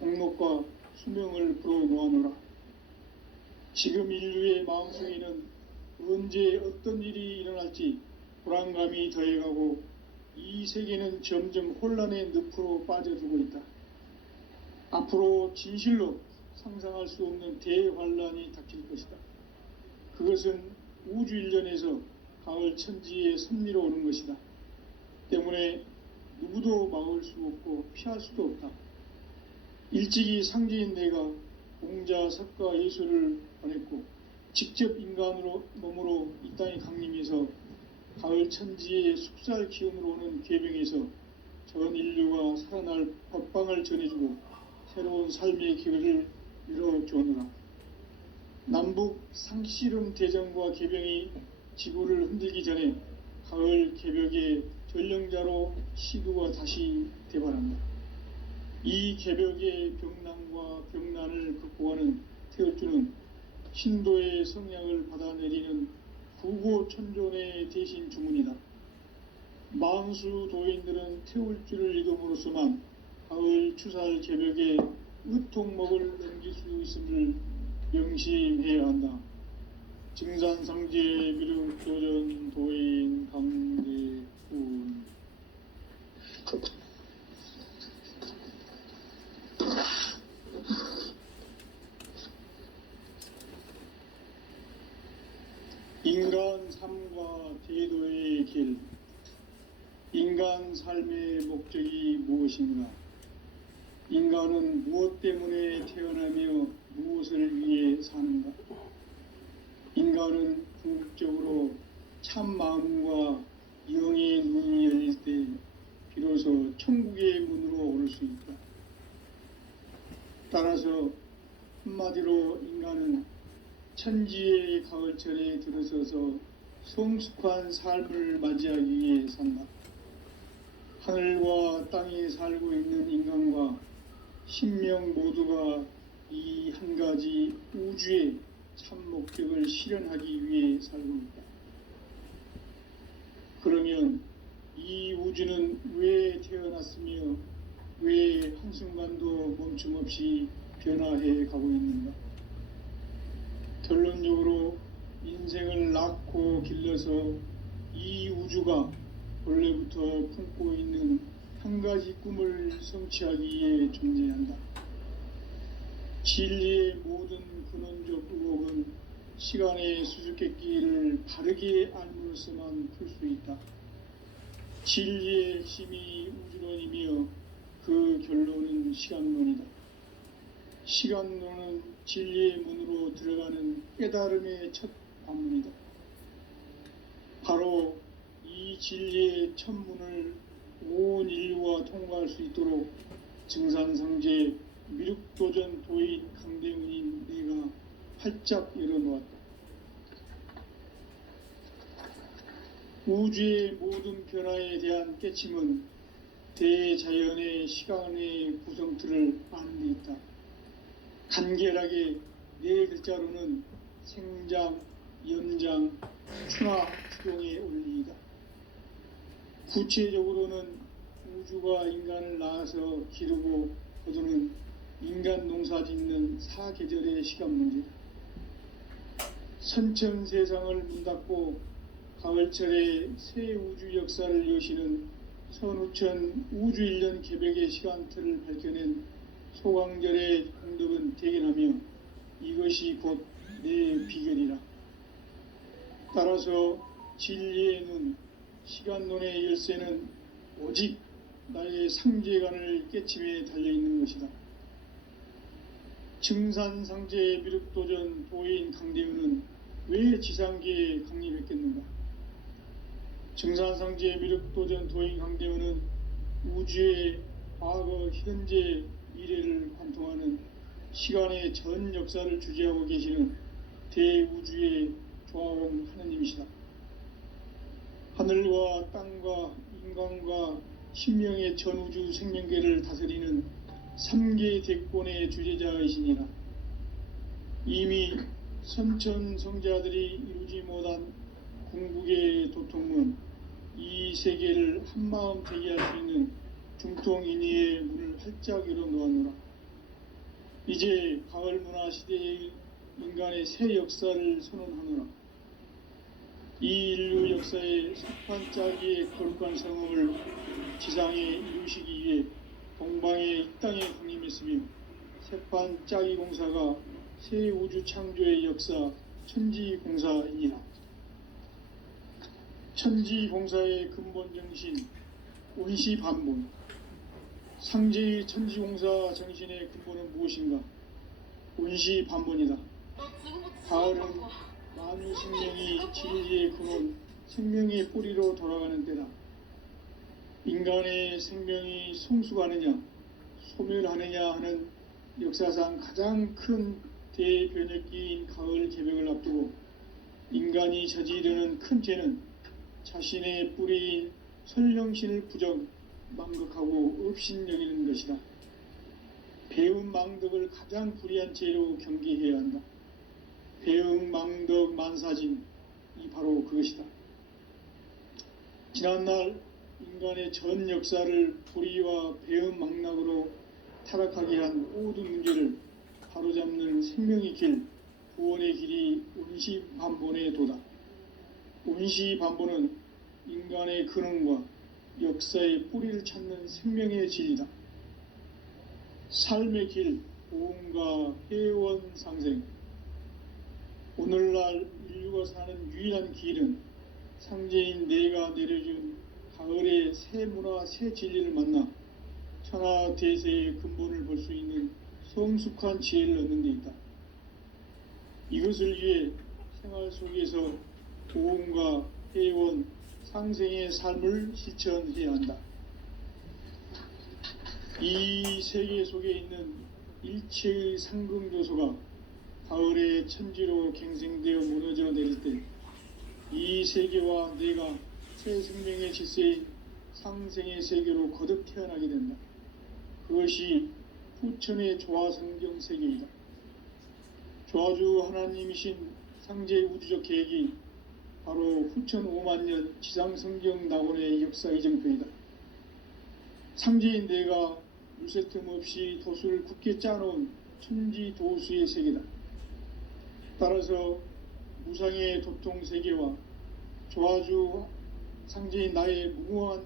목록과 수명을 불어놓아노라. 지금 인류의 마음속에는 언제 어떤 일이 일어날지 불안감이 더해가고 이 세계는 점점 혼란의 늪으로 빠져들고 있다. 앞으로 진실로 상상할 수 없는 대환란이 닥칠 것이다. 그것은 우주 일련에서 가을 천지의 섭리로 오는 것이다. 때문에 누구도 막을 수 없고 피할 수도 없다. 일찍이 상제인 내가 공자, 석가, 예수를 보냈고 직접 인간으로 몸으로 이 땅에 강림해서 가을 천지의 숲살 기운으로 오는 계병에서 전 인류가 살아날 법방을 전해주고 새로운 삶의 길을 열어주느라. 남북 상씨름 대전과 계병이 지구를 흔들기 전에 가을 개벽의 전령자로 시두가 다시 대발한다. 이 개벽의 병난과 병난을 극복하는 태울주는 신도의 성량을 받아내리는 구고천존의 대신 주문이다. 만수 도인들은 태울주를 읽음으로써만 가을 추살 개벽의 의통목을 넘길 수 있음을 명심해야 한다. 증산상제 미륵도전 도인 강대훈. 인간 삶과 대도의 길. 인간 삶의 목적이 무엇인가? 인간은 무엇 때문에 태어나며 무엇을 위해 사는가? 인간은 궁극적으로 참 마음과 영의 눈이 열릴 때 비로소 천국의 문으로 오를 수 있다. 따라서 한마디로 인간은 천지의 가을철에 들어서서 성숙한 삶을 맞이하기 위해 산다. 하늘과 땅에 살고 있는 인간과 신명 모두가 이 한 가지 우주의 참 목적을 실현하기 위해 살고 있다. 그러면 이 우주는 왜 태어났으며 왜 한순간도 멈춤없이 변화해 가고 있는가? 결론적으로 인생을 낳고 길러서 이 우주가 원래부터 품고 있는 한 가지 꿈을 성취하기 위해 존재한다. 진리의 모든 근원적 의혹은 시간의 수수께끼를 바르게 알므로서만 풀 수 있다. 진리의 핵심이 우주론이며 그 결론은 시간론이다. 시간론은 진리의 문으로 들어가는 깨달음의 첫 관문이다. 바로 이 진리의 첫 문을 온 인류가 통과할 수 있도록 증산상제 미륵도전 도인 강대훈인 내가 활짝 열어놓았다. 우주의 모든 변화에 대한 깨침은 대자연의 시간의 구성틀을 아는 데 있다. 간결하게 네 글자로는 생장, 연장, 추나 추동의 원리이다. 구체적으로는 우주가 인간을 낳아서 기르고 거두는 인간 농사 짓는 사계절의 시간 문제다. 선천 세상을 문 닫고 가을철에 새 우주 역사를 여시는 선우천 우주 일년 개벽의 시간틀을 밝혀낸 소강절의 공덕은 대견하며 이것이 곧 내 비결이라. 따라서 진리의 눈, 시간론의 열쇠는 오직 나의 상제관을 깨침에 달려있는 것이다. 증산상제 미륵도전 도인 강대우는 왜 지상계에 강림했겠는가? 증산상제 미륵도전 도인 강대우는 우주의 과거, 현재, 미래를 관통하는 시간의 전 역사를 주재하고 계시는 대우주의 조화원 하느님이시다. 하늘과 땅과 인간과 신명의 전우주 생명계를 다스리는 3계 대권의 주재자이시니라. 이미 선천성자들이 이루지 못한 궁극의 도통은 이 세계를 한마음 되게 할 수 있는 중통인의의 문을 활짝 열어놓았노라. 이제 가을 문화 시대의 인간의 새 역사를 선언하노라. 이 인류 역사의 석판짜기의 거룩한 성음을 지상에 이루시기 위해 동방의 이 땅에 강림했으며 석판짜기 공사가 새 우주 창조의 역사 천지공사이니라. 천지공사의 근본 정신 온시반본. 상제의 천지공사 정신의 근본은 무엇인가? 온시반본이다. 가을은 만유 생명이 진리의 근원, 생명의 뿌리로 돌아가는 때다. 인간의 생명이 성숙하느냐, 소멸하느냐 하는 역사상 가장 큰 대변혁기인 가을 개벽을 앞두고 인간이 저지르는 큰 죄는 자신의 뿌리인 설령신을 부정, 망극하고 업신여기는 것이다. 배움 망덕을 가장 불의한 죄로 경계해야 한다. 배움 망덕 만사진이 바로 그것이다. 지난날 인간의 전 역사를 불의와 배움 망락으로 타락하게 한 모든 문제를 바로잡는 생명의 길, 구원의 길이 온시반본의 도다. 온시반본은 인간의 근원과 역사의 뿌리를 찾는 생명의 진리다. 삶의 길, 보험과 회원 상생. 오늘날 인류가 사는 유일한 길은 상제인 내가 내려준 가을의 새 문화, 새 진리를 만나 천하 대세의 근본을 볼 수 있는 성숙한 지혜를 얻는 데 있다. 이것을 위해 생활 속에서 보험과 회원, 상생의 삶을 실천해야 한다. 이 세계 속에 있는 일체의 상금요소가 가을의 천지로 갱생되어 무너져 내릴 때 이 세계와 내가 새 생명의 질서인 상생의 세계로 거듭 태어나게 된다. 그것이 후천의 조화성경 세계이다. 조화주 하나님이신 상제의 우주적 계획이 바로 후천 5만 년 지상성경 낙원의 역사 이정표이다. 상제인 내가 물새틈 없이 도수를 굳게 짜놓은 천지도수의 세계다. 따라서 무상의 도통 세계와 조화주 상제인 나의 무궁한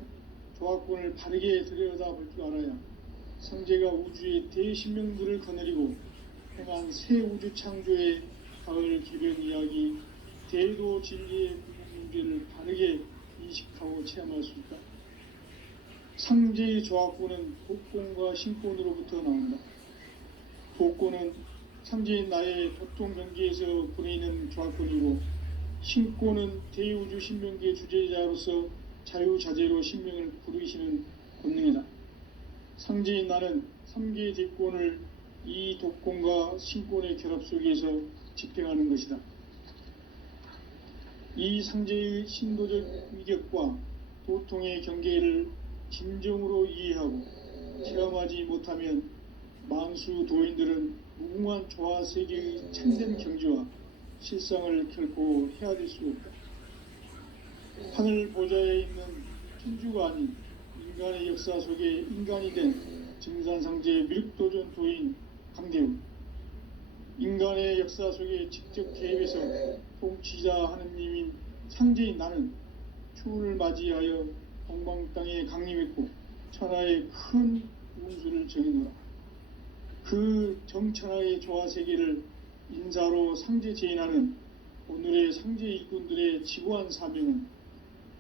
조화권을 바르게 들여다볼 줄 알아야 상제가 우주의 대신명들을 거느리고 행한 새 우주 창조의 가을 기변 이야기, 대도 진리의 문제를 바르게 인식하고 체험할 수 있다. 상제의 조화권은 복권과 신권으로부터 나온다. 복권은 상제인 나의 도통 경계에서 보내는 조화권이고, 신권은 대우주 신명계 주제자로서 자유자재로 신명을 부르시는 권능이다. 상제인 나는 3개 대권을 이 독권과 신권의 결합 속에서 집행하는 것이다. 이 상제의 신도적 위격과 도통의 경계를 진정으로 이해하고 체험하지 못하면 만수 도인들은 무궁한 조화세계의 참된 경지와 실상을 결코 헤아릴 수 없다. 하늘 보좌에 있는 천주가 아닌 인간의 역사 속에 인간이 된 증산상제 미륵도전 도인 강대우. 인간의 역사 속에 직접 개입해서 통치자 하느님인 상제인 나는 추운을 맞이하여 동방 땅에 강림했고 천하의 큰 운수를 정해놓으라. 그 정천하의 조화세계를 인사로 상제 제인하는 오늘의 상제 일꾼들의 지구한 사명은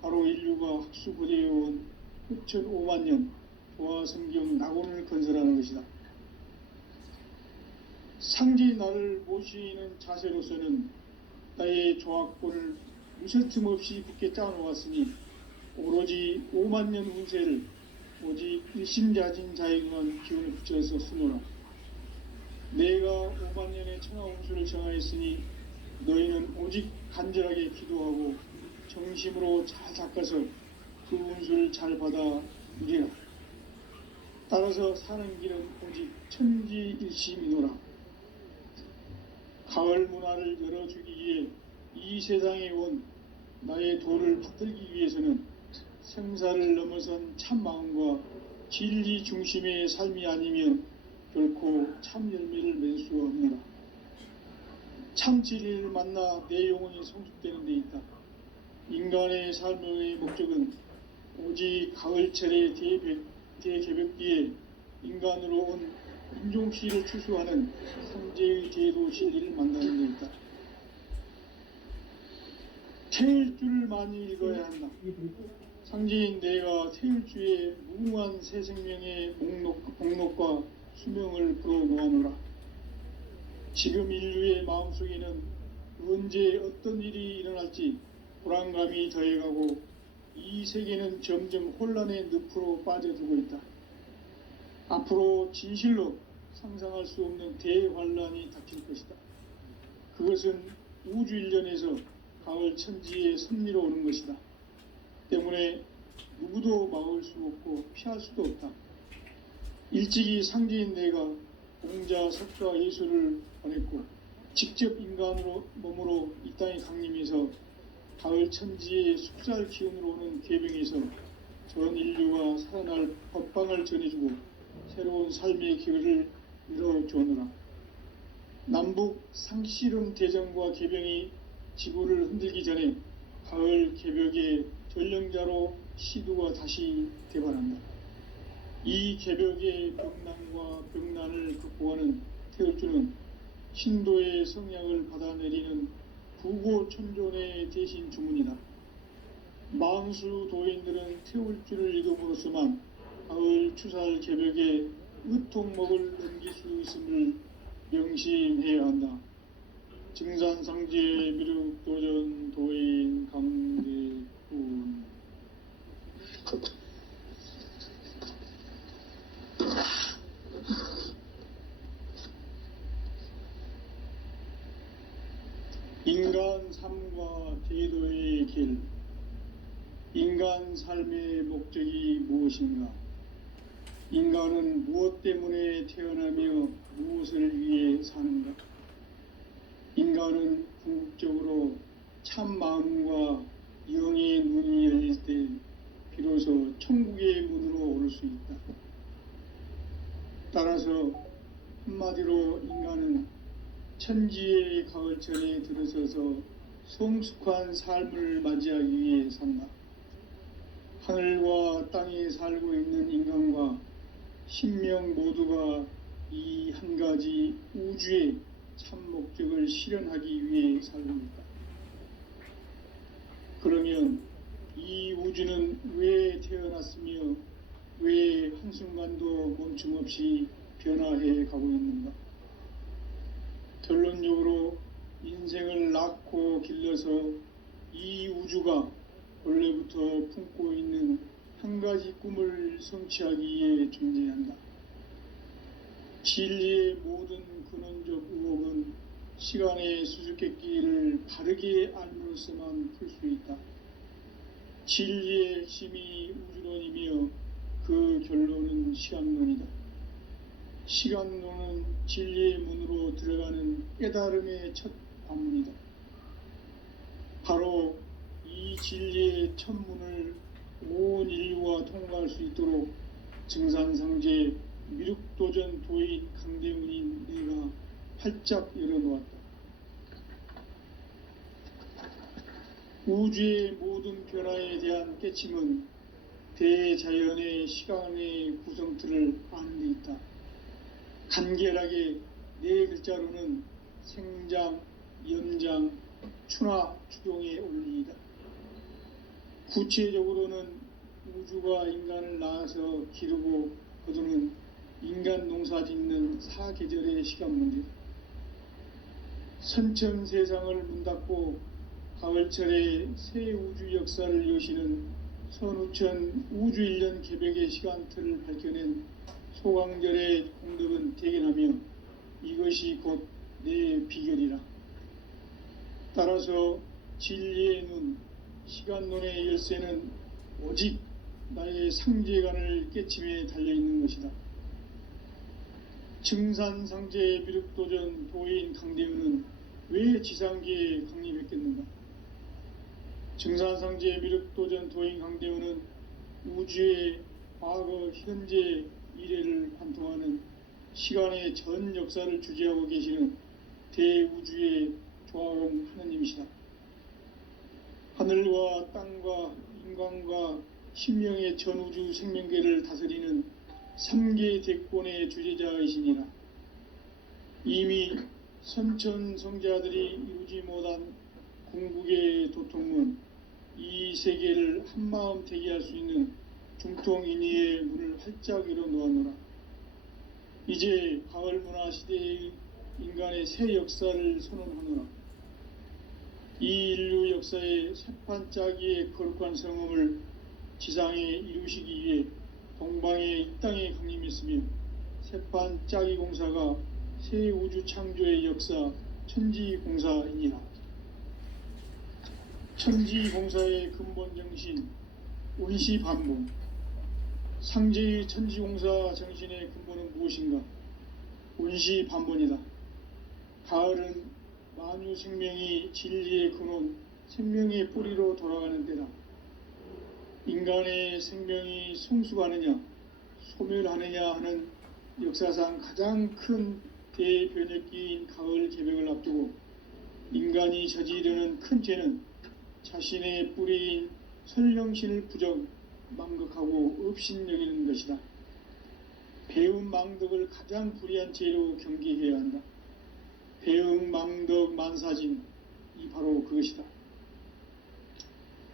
바로 인류가 학수고대해온 후천 5만 년 조화성경 낙원을 건설하는 것이다. 상지 나를 모시는 자세로서는 나의 조합권을 무설틈 없이 굳게 짜놓았으니 오로지 5만 년 운세를 오직 일심자진 자에게만 기운을 붙여서 쓰노라. 내가 5만 년의 천하 운수를 정하였으니 너희는 오직 간절하게 기도하고 정심으로 잘 닦아서 그 운수를 잘 받아 누리라. 따라서 사는 길은 오직 천지일심이노라. 가을 문화를 열어주기 위해 이 세상에 온 나의 도를 받들기 위해서는 생사를 넘어선 참 마음과 진리 중심의 삶이 아니면 결코 참 열매를 맺을 수 없노라. 참 진리를 만나 내 영혼이 성숙되는 데 있다. 인간의 삶의 목적은 오직 가을철의 대개벽기에 인간으로 온 인종씨를 추수하는 상제의 제도 진리를 만나는 데 있다. 태일주를 많이 읽어야 한다. 상제인 내가 태일주의 무궁한 새 생명의 목록과 수명을 풀어놓아노라. 지금 인류의 마음속에는 언제 어떤 일이 일어날지 불안감이 더해가고 이 세계는 점점 혼란의 늪으로 빠져들고 있다. 앞으로 진실로 상상할 수 없는 대환란이 닥칠 것이다. 그것은 우주 일련에서 가을 천지의 섭리로 오는 것이다. 때문에 누구도 막을 수 없고 피할 수도 없다. 일찍이 상제인 내가 공자, 석가, 예수를 보냈고 직접 인간으로 몸으로 이 땅에 강림해서 가을 천지의 숲살 기운으로 오는 계병에서 전 인류가 살아날 법방을 전해주고 새로운 삶의 기회를 이뤄주오노라. 남북 상씨름 대전과 계병이 지구를 흔들기 전에 가을 개벽의 전령자로 시두가 다시 대발한다. 이 개벽의 병난과 병난을 극복하는 태울주는 신도의 성향을 받아내리는 부고천존의 대신 주문이다. 만수 도인들은 태울주를 읽음으로써만 가을 추살 개벽에 으통목을 넘길 수 있음을 명심해야 한다. 증산상제 미륵도전 도인 강대군. 인간 삶과 제도의 길. 인간 삶의 목적이 무엇인가? 인간은 무엇 때문에 태어나며 무엇을 위해 사는가? 인간은 궁극적으로 참 마음과 영의 눈이 열릴 때 비로소 천국의 문으로 오를 수 있다. 따라서 한마디로 인간은 천지의 가을철에 들어서서 성숙한 삶을 맞이하기 위해 산다. 하늘과 땅에 살고 있는 인간과 신명 모두가 이 한 가지 우주의 참 목적을 실현하기 위해 살고 있다. 그러면 이 우주는 왜 태어났으며 왜 한순간도 멈춤 없이 변화해 가고 있는가? 결론적으로 인생을 낳고 길러서 이 우주가 원래부터 품고 있는 한 가지 꿈을 성취하기 위해 존재한다. 진리의 모든 근원적 의혹은 시간의 수수께끼를 바르게 알므로써만 풀 수 있다. 진리의 핵심이 우주론이며 그 결론은 시간론이다. 시간론은 진리의 문으로 들어가는 깨달음의 첫 관문이다. 바로 이 진리의 첫 문을 온 인류가 통과할 수 있도록 증산상제 미륵도전 도인 강대문인 내가 활짝 열어놓았다. 우주의 모든 변화에 대한 깨침은 대자연의 시간의 구성틀을 아는 데 있다. 간결하게 네 글자로는 생장, 연장, 추나 추동의 원리이다. 구체적으로는 우주가 인간을 낳아서 기르고 거두는 인간 농사 짓는 사계절의 시간 문제, 선천 세상을 문닫고 가을철에 새 우주 역사를 여시는 선우천 우주일년 개벽의 시간틀을 밝혀낸 소강절의 공덕은 대견하며 이것이 곧 내 비결이라. 따라서 진리의 눈, 시간론의 열쇠는 오직 나의 상제관을 깨침에 달려있는 것이다. 증산상제 미륵도전 도인 강대우는 왜 지상계에 강림했겠는가? 증산상제 미륵도전 도인 강대우는 우주의 과거, 현재, 미래를 관통하는 시간의 전 역사를 주재하고 계시는 대우주의 조화공 하느님이시다. 하늘과 땅과 인간과 신명의 전우주 생명계를 다스리는 3계 대권의 주재자이시니라. 이미 선천성자들이 이루지 못한 궁극의 도통문, 이 세계를 한마음 대기할 수 있는 중통인의의 문을 활짝 열어 놓았노라. 이제 가을 문화 시대의 인간의 새 역사를 선언하노라. 이 인류 역사의 새판짜기의 거룩한 성음을 지상에 이루시기 위해 동방의 이 땅에 강림했으며 새판짜기 공사가 새 우주 창조의 역사 천지공사이니라. 천지공사의 근본 정신 운시반복. 상제의 천지공사 정신의 근본은 무엇인가? 운시반본이다. 가을은 만유 생명이 진리의 근원, 생명의 뿌리로 돌아가는 때다. 인간의 생명이 성숙하느냐, 소멸하느냐 하는 역사상 가장 큰 대변혁기인 가을 개벽을 앞두고 인간이 저지르는 큰 죄는 자신의 뿌리인 설령신을 부정, 망극하고 업신여기는 것이다. 배움 망덕을 가장 불의한 죄로 경계해야 한다. 배움 망덕 만사진, 이 바로 그것이다.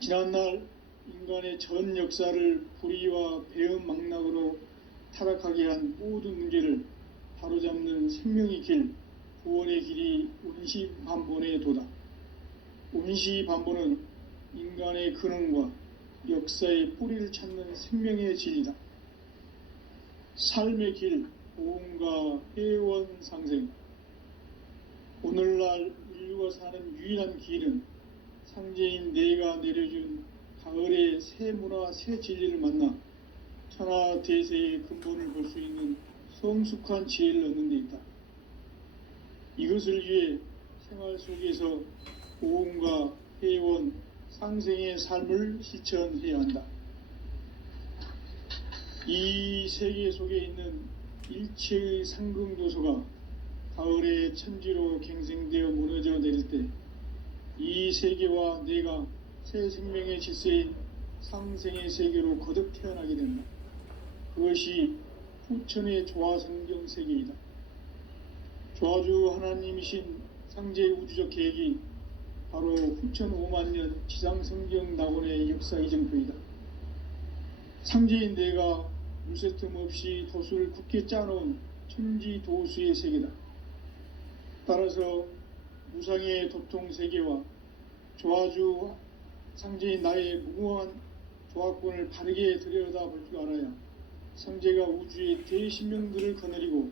지난날 인간의 전 역사를 불의와 배움 망락으로 타락하게 한 모든 문제를 바로잡는 생명의 길, 구원의 길이 운시반본의 도다. 운시반본은 인간의 근원과 역사의 뿌리를 찾는 생명의 진리다. 삶의 길, 보험과 회원 상생. 오늘날 인류가 사는 유일한 길은 상제인 내가 내려준 가을의 새 문화, 새 진리를 만나 천하 대세의 근본을 볼 수 있는 성숙한 지혜를 얻는 데 있다. 이것을 위해 생활 속에서 보험과 회원, 상생의 삶을 실천해야 한다. 이 세계 속에 있는 일체의 상금도서가 가을의 천지로 갱생되어 무너져 내릴 때 이 세계와 내가 새 생명의 질서인 상생의 세계로 거듭 태어나게 된다. 그것이 후천의 조화성경 세계이다. 조화주 하나님이신 상제의 우주적 계획이 바로 후천 5만년 지상성경 낙원의 역사 이정표이다. 상제인 내가 물새틈 없이 도수를 굳게 짜놓은 천지도수의 세계다. 따라서 무상의 도통 세계와 조화주 상제인 나의 무궁한 조화권을 바르게 들여다볼 줄 알아야 상제가 우주의 대신명들을 거느리고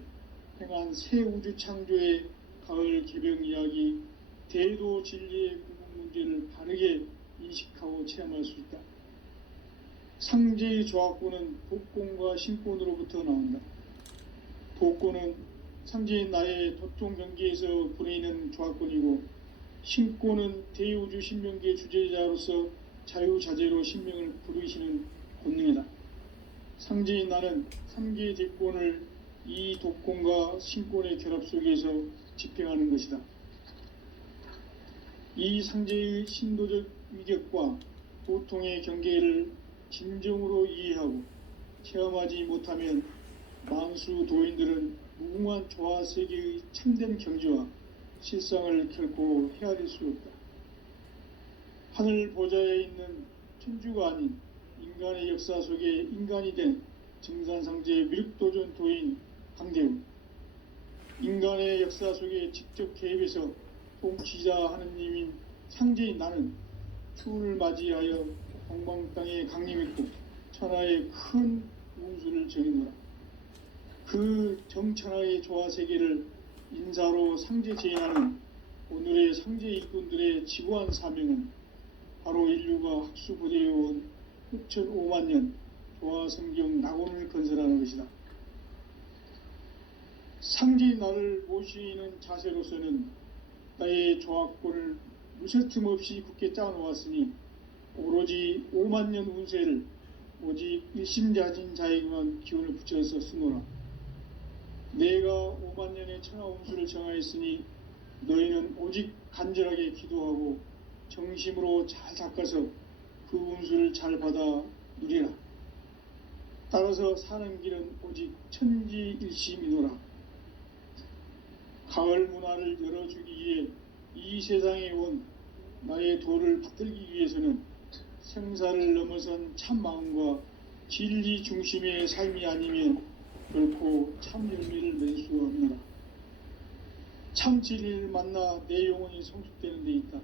행한 새 우주 창조의 가을 개벽 이야기, 대도 진리의 구분 문제를 바르게 인식하고 체험할 수 있다. 상제의 조화권은 복권과 신권으로부터 나온다. 복권은 상제인 나의 도통 경계에서 보내는 조화권이고, 신권은 대우주 신명계 주제자로서 자유자재로 신명을 부르시는 권능이다. 상제인 나는 3계 대권을 이 독권과 신권의 결합 속에서 집행하는 것이다. 이 상제의 신도적 위격과 도통의 경계를 진정으로 이해하고 체험하지 못하면 만수 도인들은 무궁한 조화 세계의 참된 경지와 실상을 결코 헤아릴 수 없다. 하늘 보좌에 있는 천주가 아닌 인간의 역사 속에 인간이 된 증산상제 미륵도전 도인 강대우, 인간의 역사 속에 직접 개입해서 통치자 하느님인 상제인 나는 추운을 맞이하여 동방 땅에 강림했고 천하의 큰 운수를 정해노라. 그 정천하의 조화 세계를 인사로 상제 제인하는 오늘의 상제 일꾼들의 지구한 사명은 바로 인류가 학수고대해온 흑천 5만 년 조화 성경 낙원을 건설하는 것이다. 상제인 나를 모시는 자세로서는 나의 조합권을 무쇠틈 없이 굳게 짜놓았으니 오로지 5만 년 운세를 오직 일심자진 자에게만 기운을 붙여서 쓰노라. 내가 5만 년의 천하 운수를 정하였으니 너희는 오직 간절하게 기도하고 정심으로 잘 닦아서 그 운수를 잘 받아 누리라. 따라서 사는 길은 오직 천지일심이노라. 가을 문화를 열어주기 위해 이 세상에 온 나의 도를 받들기 위해서는 생사를 넘어선 참 마음과 진리 중심의 삶이 아니면 결코 참 열매를 맺을 수가 없노라. 참 진리를 만나 내 영혼이 성숙되는 데 있다.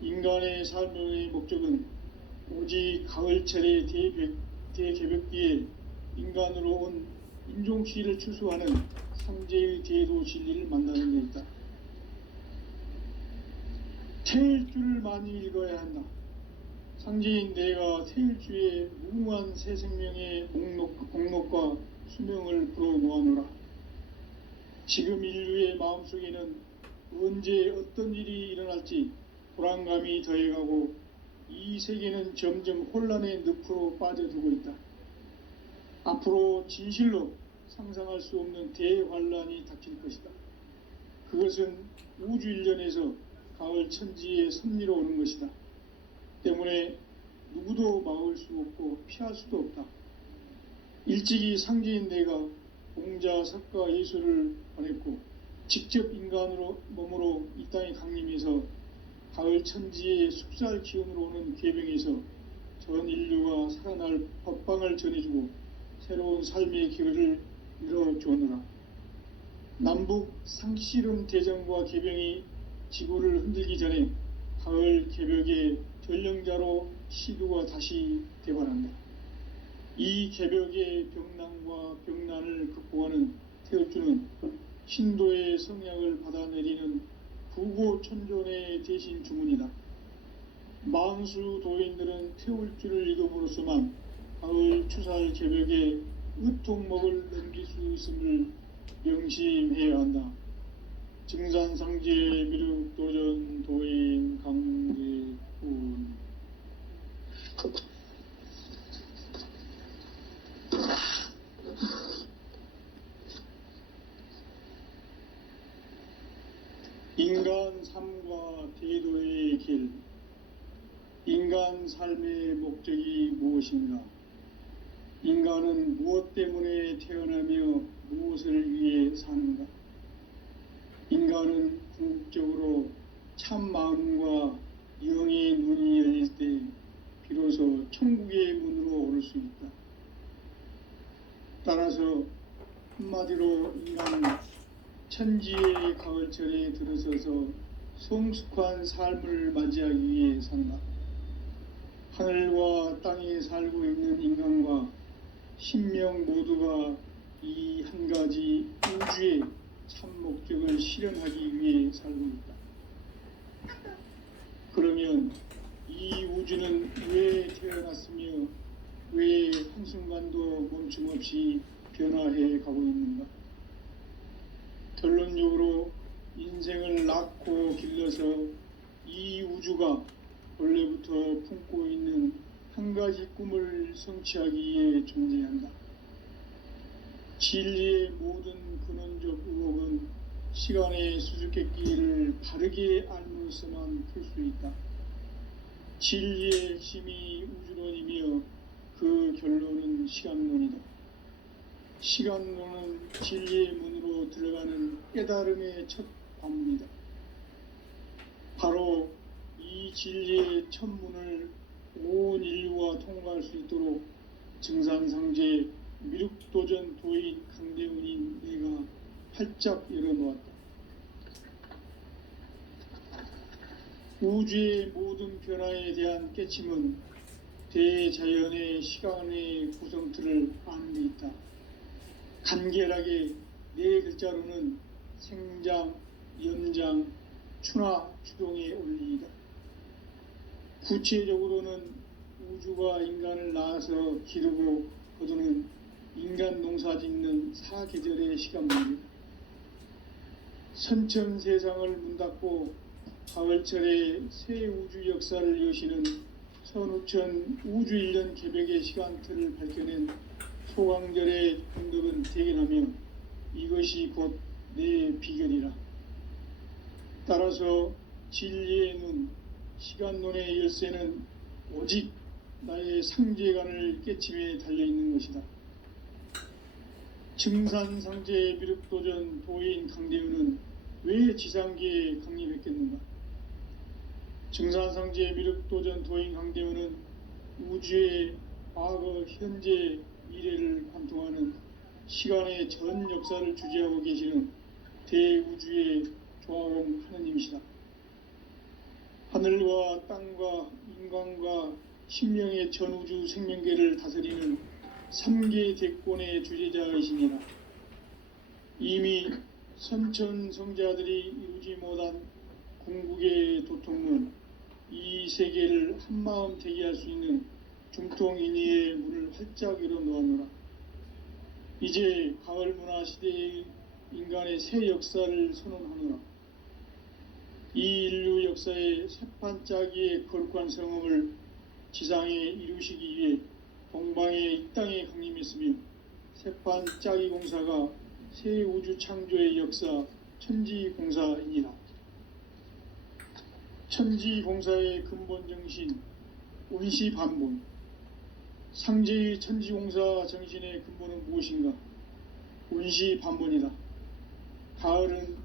인간의 삶의 목적은 오직 가을철의 대개벽기에 인간으로 온 인종시를 추수하는 상제의 대도 진리를 만나는 데 있다. 태일주를 많이 읽어야 한다. 상제인 내가 태일주의 무궁한 새 생명의 공록과 수명을 불어 모아노라. 지금 인류의 마음속에는 언제 어떤 일이 일어날지 불안감이 더해가고 이 세계는 점점 혼란의 늪으로 빠져들고 있다. 앞으로 진실로 상상할 수 없는 대환란이 닥칠 것이다. 그것은 우주 일련에서 가을 천지의 섭리로 오는 것이다. 때문에 누구도 막을 수 없고 피할 수도 없다. 일찍이 상제인 내가 공자, 석가, 예수를 보냈고 직접 인간으로 몸으로 이 땅에 강림해서 가을 천지의 숙살 기운으로 오는 궤병에서 전 인류가 살아날 법방을 전해주고 새로운 삶의 기회를 열어주었노라. 남북 상씨름 대전과 개병이 지구를 흔들기 전에 가을 개벽의 전령자로 시두가 다시 대발한다. 이 개벽의 병난과 병난을 극복하는 태엽주는 신도의 성약을 받아내리는 부고천존의 대신 주문이다. 만수 도인들은 태울주를 읽음으로써만 가을 추살 개벽의 으통목을 넘길 수 있음을 명심해야 한다. 증산상제 미륵도전 도인 강대군. 인간 삶과 대도의 길. 인간 삶의 목적이 무엇인가? 인간은 무엇 때문에 태어나며 무엇을 위해 사는가? 인간은 궁극적으로 참 마음과 영의 눈이 열릴 때 비로소 천국의 문으로 오를 수 있다. 따라서 한마디로 인간은 천지의 가을철에 들어서서 성숙한 삶을 맞이하기 위해 산다. 하늘과 땅에 살고 있는 인간과 신명 모두가 이 한 가지 우주의 참 목적을 실현하기 위해 살고 있다. 그러면 이 우주는 왜 태어났으며 왜 한순간도 멈춤 없이 변화해 가고 있는가? 결론적으로 인생을 낳고 길러서 이 우주가 원래부터 품고 있는 한 가지 꿈을 성취하기 위해 존재한다. 진리의 모든 근원적 의혹은 시간의 수수께끼를 바르게 알므로서만 풀 수 있다. 진리의 핵심이 우주론이며 그 결론은 시간론이다. 시간론은 진리의 문으로 들어가는 깨달음의 첫 관문이다. 바로 이 진리의 첫 문을 온 인류가 통과할 수 있도록 증산상제 미륵도전 도인 강대훈인 내가 활짝 열어놓았다. 우주의 모든 변화에 대한 깨침은 대자연의 시간의 구성틀을 아는 데 있다. 간결하게 네 글자로는 생장, 연장, 추나 추동의 원리이다. 구체적으로는 우주가 인간을 낳아서 기르고 거두는 인간 농사 짓는 사계절의 시간입니다. 선천 세상을 문 닫고 가을철에 새 우주 역사를 여시는 선우천 우주 1년 개벽의 시간틀을 밝혀낸 소강절의 공덕은 대견하며 이것이 곧 내 비결이라. 따라서 진리의 눈, 시간론의 열쇠는 오직 나의 상제관을 깨침에 달려있는 것이다. 증산상제 미륵도전 도인 강대우는 왜 지상계에 강림했겠는가? 증산상제 미륵도전 도인 강대우는 우주의 과거, 현재, 미래를 관통하는 시간의 전 역사를 주재하고 계시는 대우주의 조화공 하느님이시다. 하늘과 땅과 인간과 신명의 전우주 생명계를 다스리는 3계 대권의 주재자이시니라. 이미 선천 성자들이 이루지 못한 궁극의 도통문, 이 세계를 한마음 대기할 수 있는 중통인의의 문을 활짝 열어놓았노라. 이제 가을 문화 시대의 인간의 새 역사를 선언하노라. 이 인류 역사의 새판짜기의 거룩한 성음을 지상에 이루시기 위해 동방의 이 땅에 강림했으며 새판짜기 공사가 새 우주 창조의 역사 천지공사이니라. 천지공사의 근본 정신 운시반본. 상제의 천지공사 정신의 근본은 무엇인가? 운시반본이다. 가을은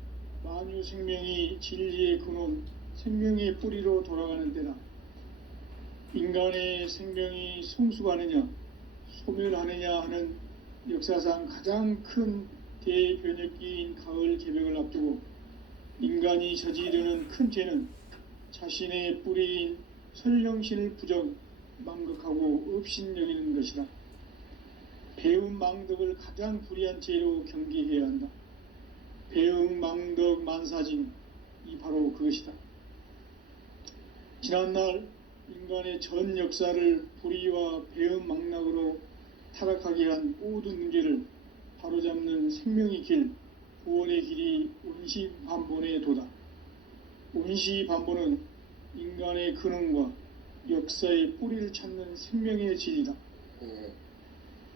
만유 생명이 진리의 근원, 생명의 뿌리로 돌아가는 때다. 인간의 생명이 성숙하느냐, 소멸하느냐 하는 역사상 가장 큰 대변혁기인 가을 개벽을 앞두고 인간이 저지르는 큰 죄는 자신의 뿌리인 설령신을 부정, 망극하고 업신여기는 것이다. 배움 망덕을 가장 불의한 죄로 경계해야 한다. 배움 망덕 만사진, 이 바로 그것이다. 지난날 인간의 전 역사를 불의와 배움 망락으로 타락하게 한 모든 문제를 바로잡는 생명의 길, 구원의 길이 운시반본의 도다. 운시반본은 인간의 근원과 역사의 뿌리를 찾는 생명의 진리다.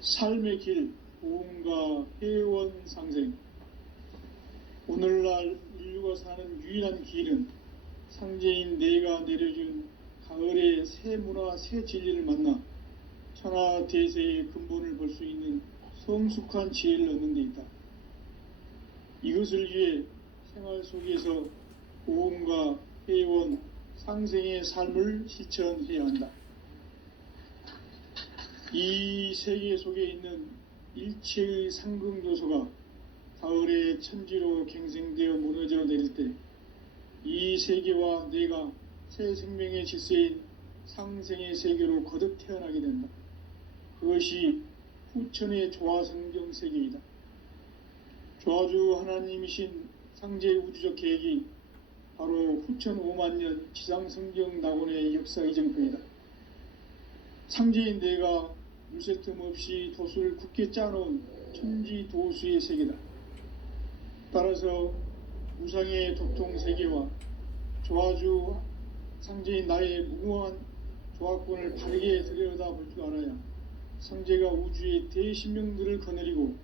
삶의 길, 보험과 회원 상생. 오늘날 인류가 사는 유일한 길은 상제인 내가 내려준 가을의 새 문화, 새 진리를 만나 천하 대세의 근본을 볼 수 있는 성숙한 지혜를 얻는 데 있다. 이것을 위해 생활 속에서 보험과 회원, 상생의 삶을 실천해야 한다. 이 세계 속에 있는 일체의 상승조소가 가을의 천지로 갱생되어 무너져 내릴 때 이 세계와 내가 새 생명의 질서인 상생의 세계로 거듭 태어나게 된다. 그것이 후천의 조화성경 세계이다. 조화주 하나님이신 상제 우주적 계획이 바로 후천 5만년 지상성경 낙원의 역사 이정표이다. 상제인 내가 물새 틈 없이 도수를 굳게 짜놓은 천지도수의 세계다. 따라서 무상의 도통세계와 조화주 상제인 나의 무궁한 조화권을 바르게 들여다볼 줄 알아야 상제가 우주의 대신명들을 거느리고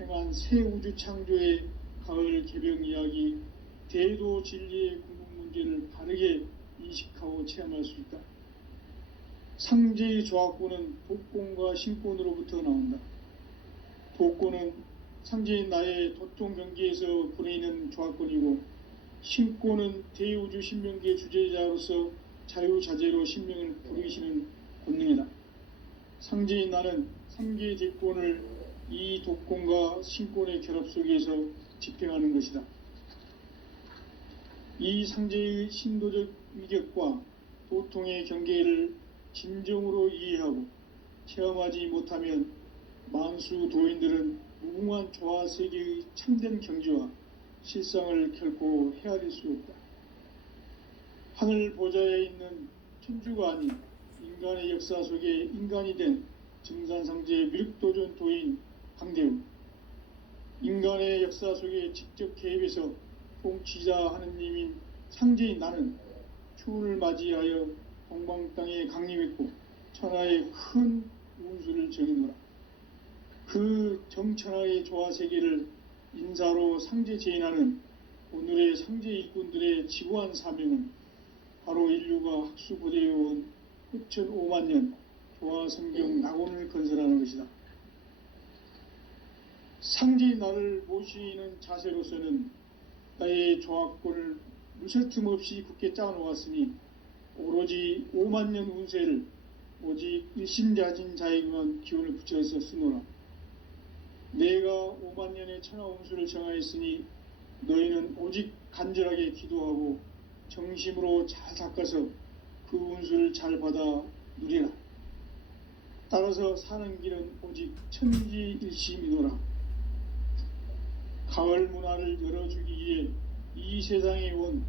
행한 새 우주 창조의 가을 개벽 이야기, 대도 진리의 궁극 문제를 바르게 인식하고 체험할 수 있다. 상제의 조화권은 독권과 신권으로부터 나온다. 독권은 상제인 나의 도통 경계에서 보내는 조화권이고, 신권은 대우주 신명계 주제자로서 자유자재로 신명을 부리시는 권능이다. 상제인 나는 상계의 대권을 이 독권과 신권의 결합 속에서 집행하는 것이다. 이 상제의 신도적 위격과 도통의 경계를 진정으로 이해하고 체험하지 못하면 만수 도인들은 무궁한 조화 세계의 참된 경지와 실상을 결코 헤아릴 수 없다. 하늘 보좌에 있는 천주가 아닌 인간의 역사 속에 인간이 된 증산상제 미륵도전 도인 강대우, 인간의 역사 속에 직접 개입해서 통치자 하느님인 상제인 나는 추운을 맞이하여 동방 땅에 강림했고 천하의 큰 운수를 정해노라. 그 정천하의 조화세계를 인사로 상제 제인하는 오늘의 상제 일꾼들의 지구한 사명은 바로 인류가 학수고대해온 흡천 5만 년 조화성경 낙원을 건설하는 것이다. 상제의 나를 모시는 자세로서는 나의 조화권을 무쇠틈 없이 굳게 짜놓았으니 오로지 5만 년 운세를 오직 일심자진 자에게만 기운을 붙여서 쓰노라. 내가 5만 년의 천하 운수를 정하였으니 너희는 오직 간절하게 기도하고 정심으로 잘 닦아서 그 운수를 잘 받아 누리라. 따라서 사는 길은 오직 천지일심이노라. 가을 문화를 열어주기 위해 이 세상에 온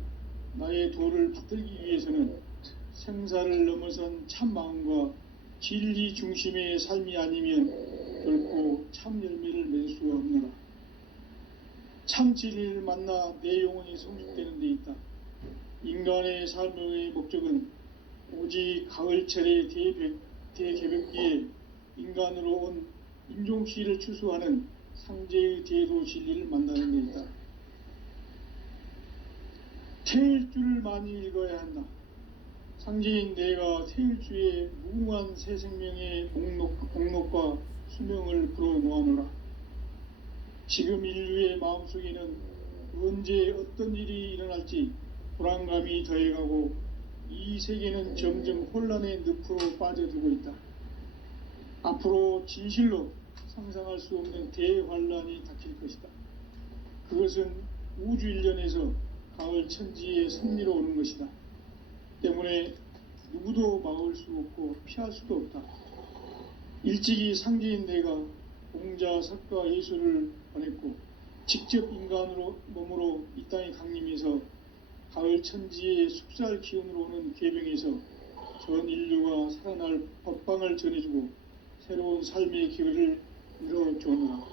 나의 도를 받들기 위해서는 생사를 넘어선 참 마음과 진리 중심의 삶이 아니면 결코 참 열매를 맺을 수가 없노라. 참 진리를 만나 내 영혼이 성숙되는 데 있다. 인간의 삶의 목적은 오직 가을철의 대개벽기에 인간으로 온 임종시를 추수하는 상제의 대도 진리를 만나는 데 있다. 태일주를 많이 읽어야 한다. 상제인 내가 태일주의 무궁한 새 생명의 목록과 수명을 풀어놓아노라. 지금 인류의 마음속에는 언제 어떤 일이 일어날지 불안감이 더해가고 이 세계는 점점 혼란의 늪으로 빠져들고 있다. 앞으로 진실로 상상할 수 없는 대환란이 닥칠 것이다. 그것은 우주 일련에서 가을 천지의 섭리로 오는 것이다. 때문에 누구도 막을 수 없고 피할 수도 없다. 일찍이 상제인 내가 공자, 석가, 예수를 보냈고 직접 인간으로 몸으로 이 땅에 강림해서 가을 천지의 숲살 기운으로 오는 계명에서 전 인류가 살아날 법방을 전해주고 새로운 삶의 기회를 이뤄주노라.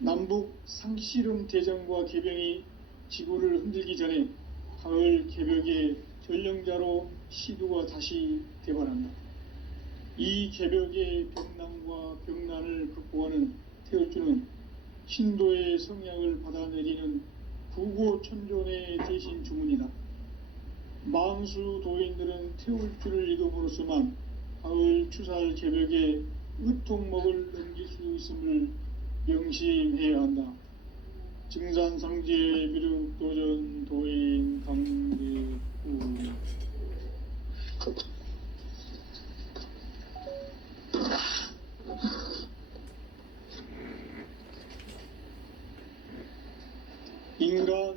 남북 상씨름 대전과 계병이 지구를 흔들기 전에 가을 개벽의 전령자로 시두가 다시 대발한다. 이 개벽의 병난과 병난을 극복하는 태울주는 신도의 성약을 받아내리는 구고천존의 대신 주문이다. 만수 도인들은 태울주를 읽음으로써만 가을 추살 개벽의 의통목을 넘길 수 있음을 명심해야 한다. 증산상제 미륵도전 도인 강대우. 인간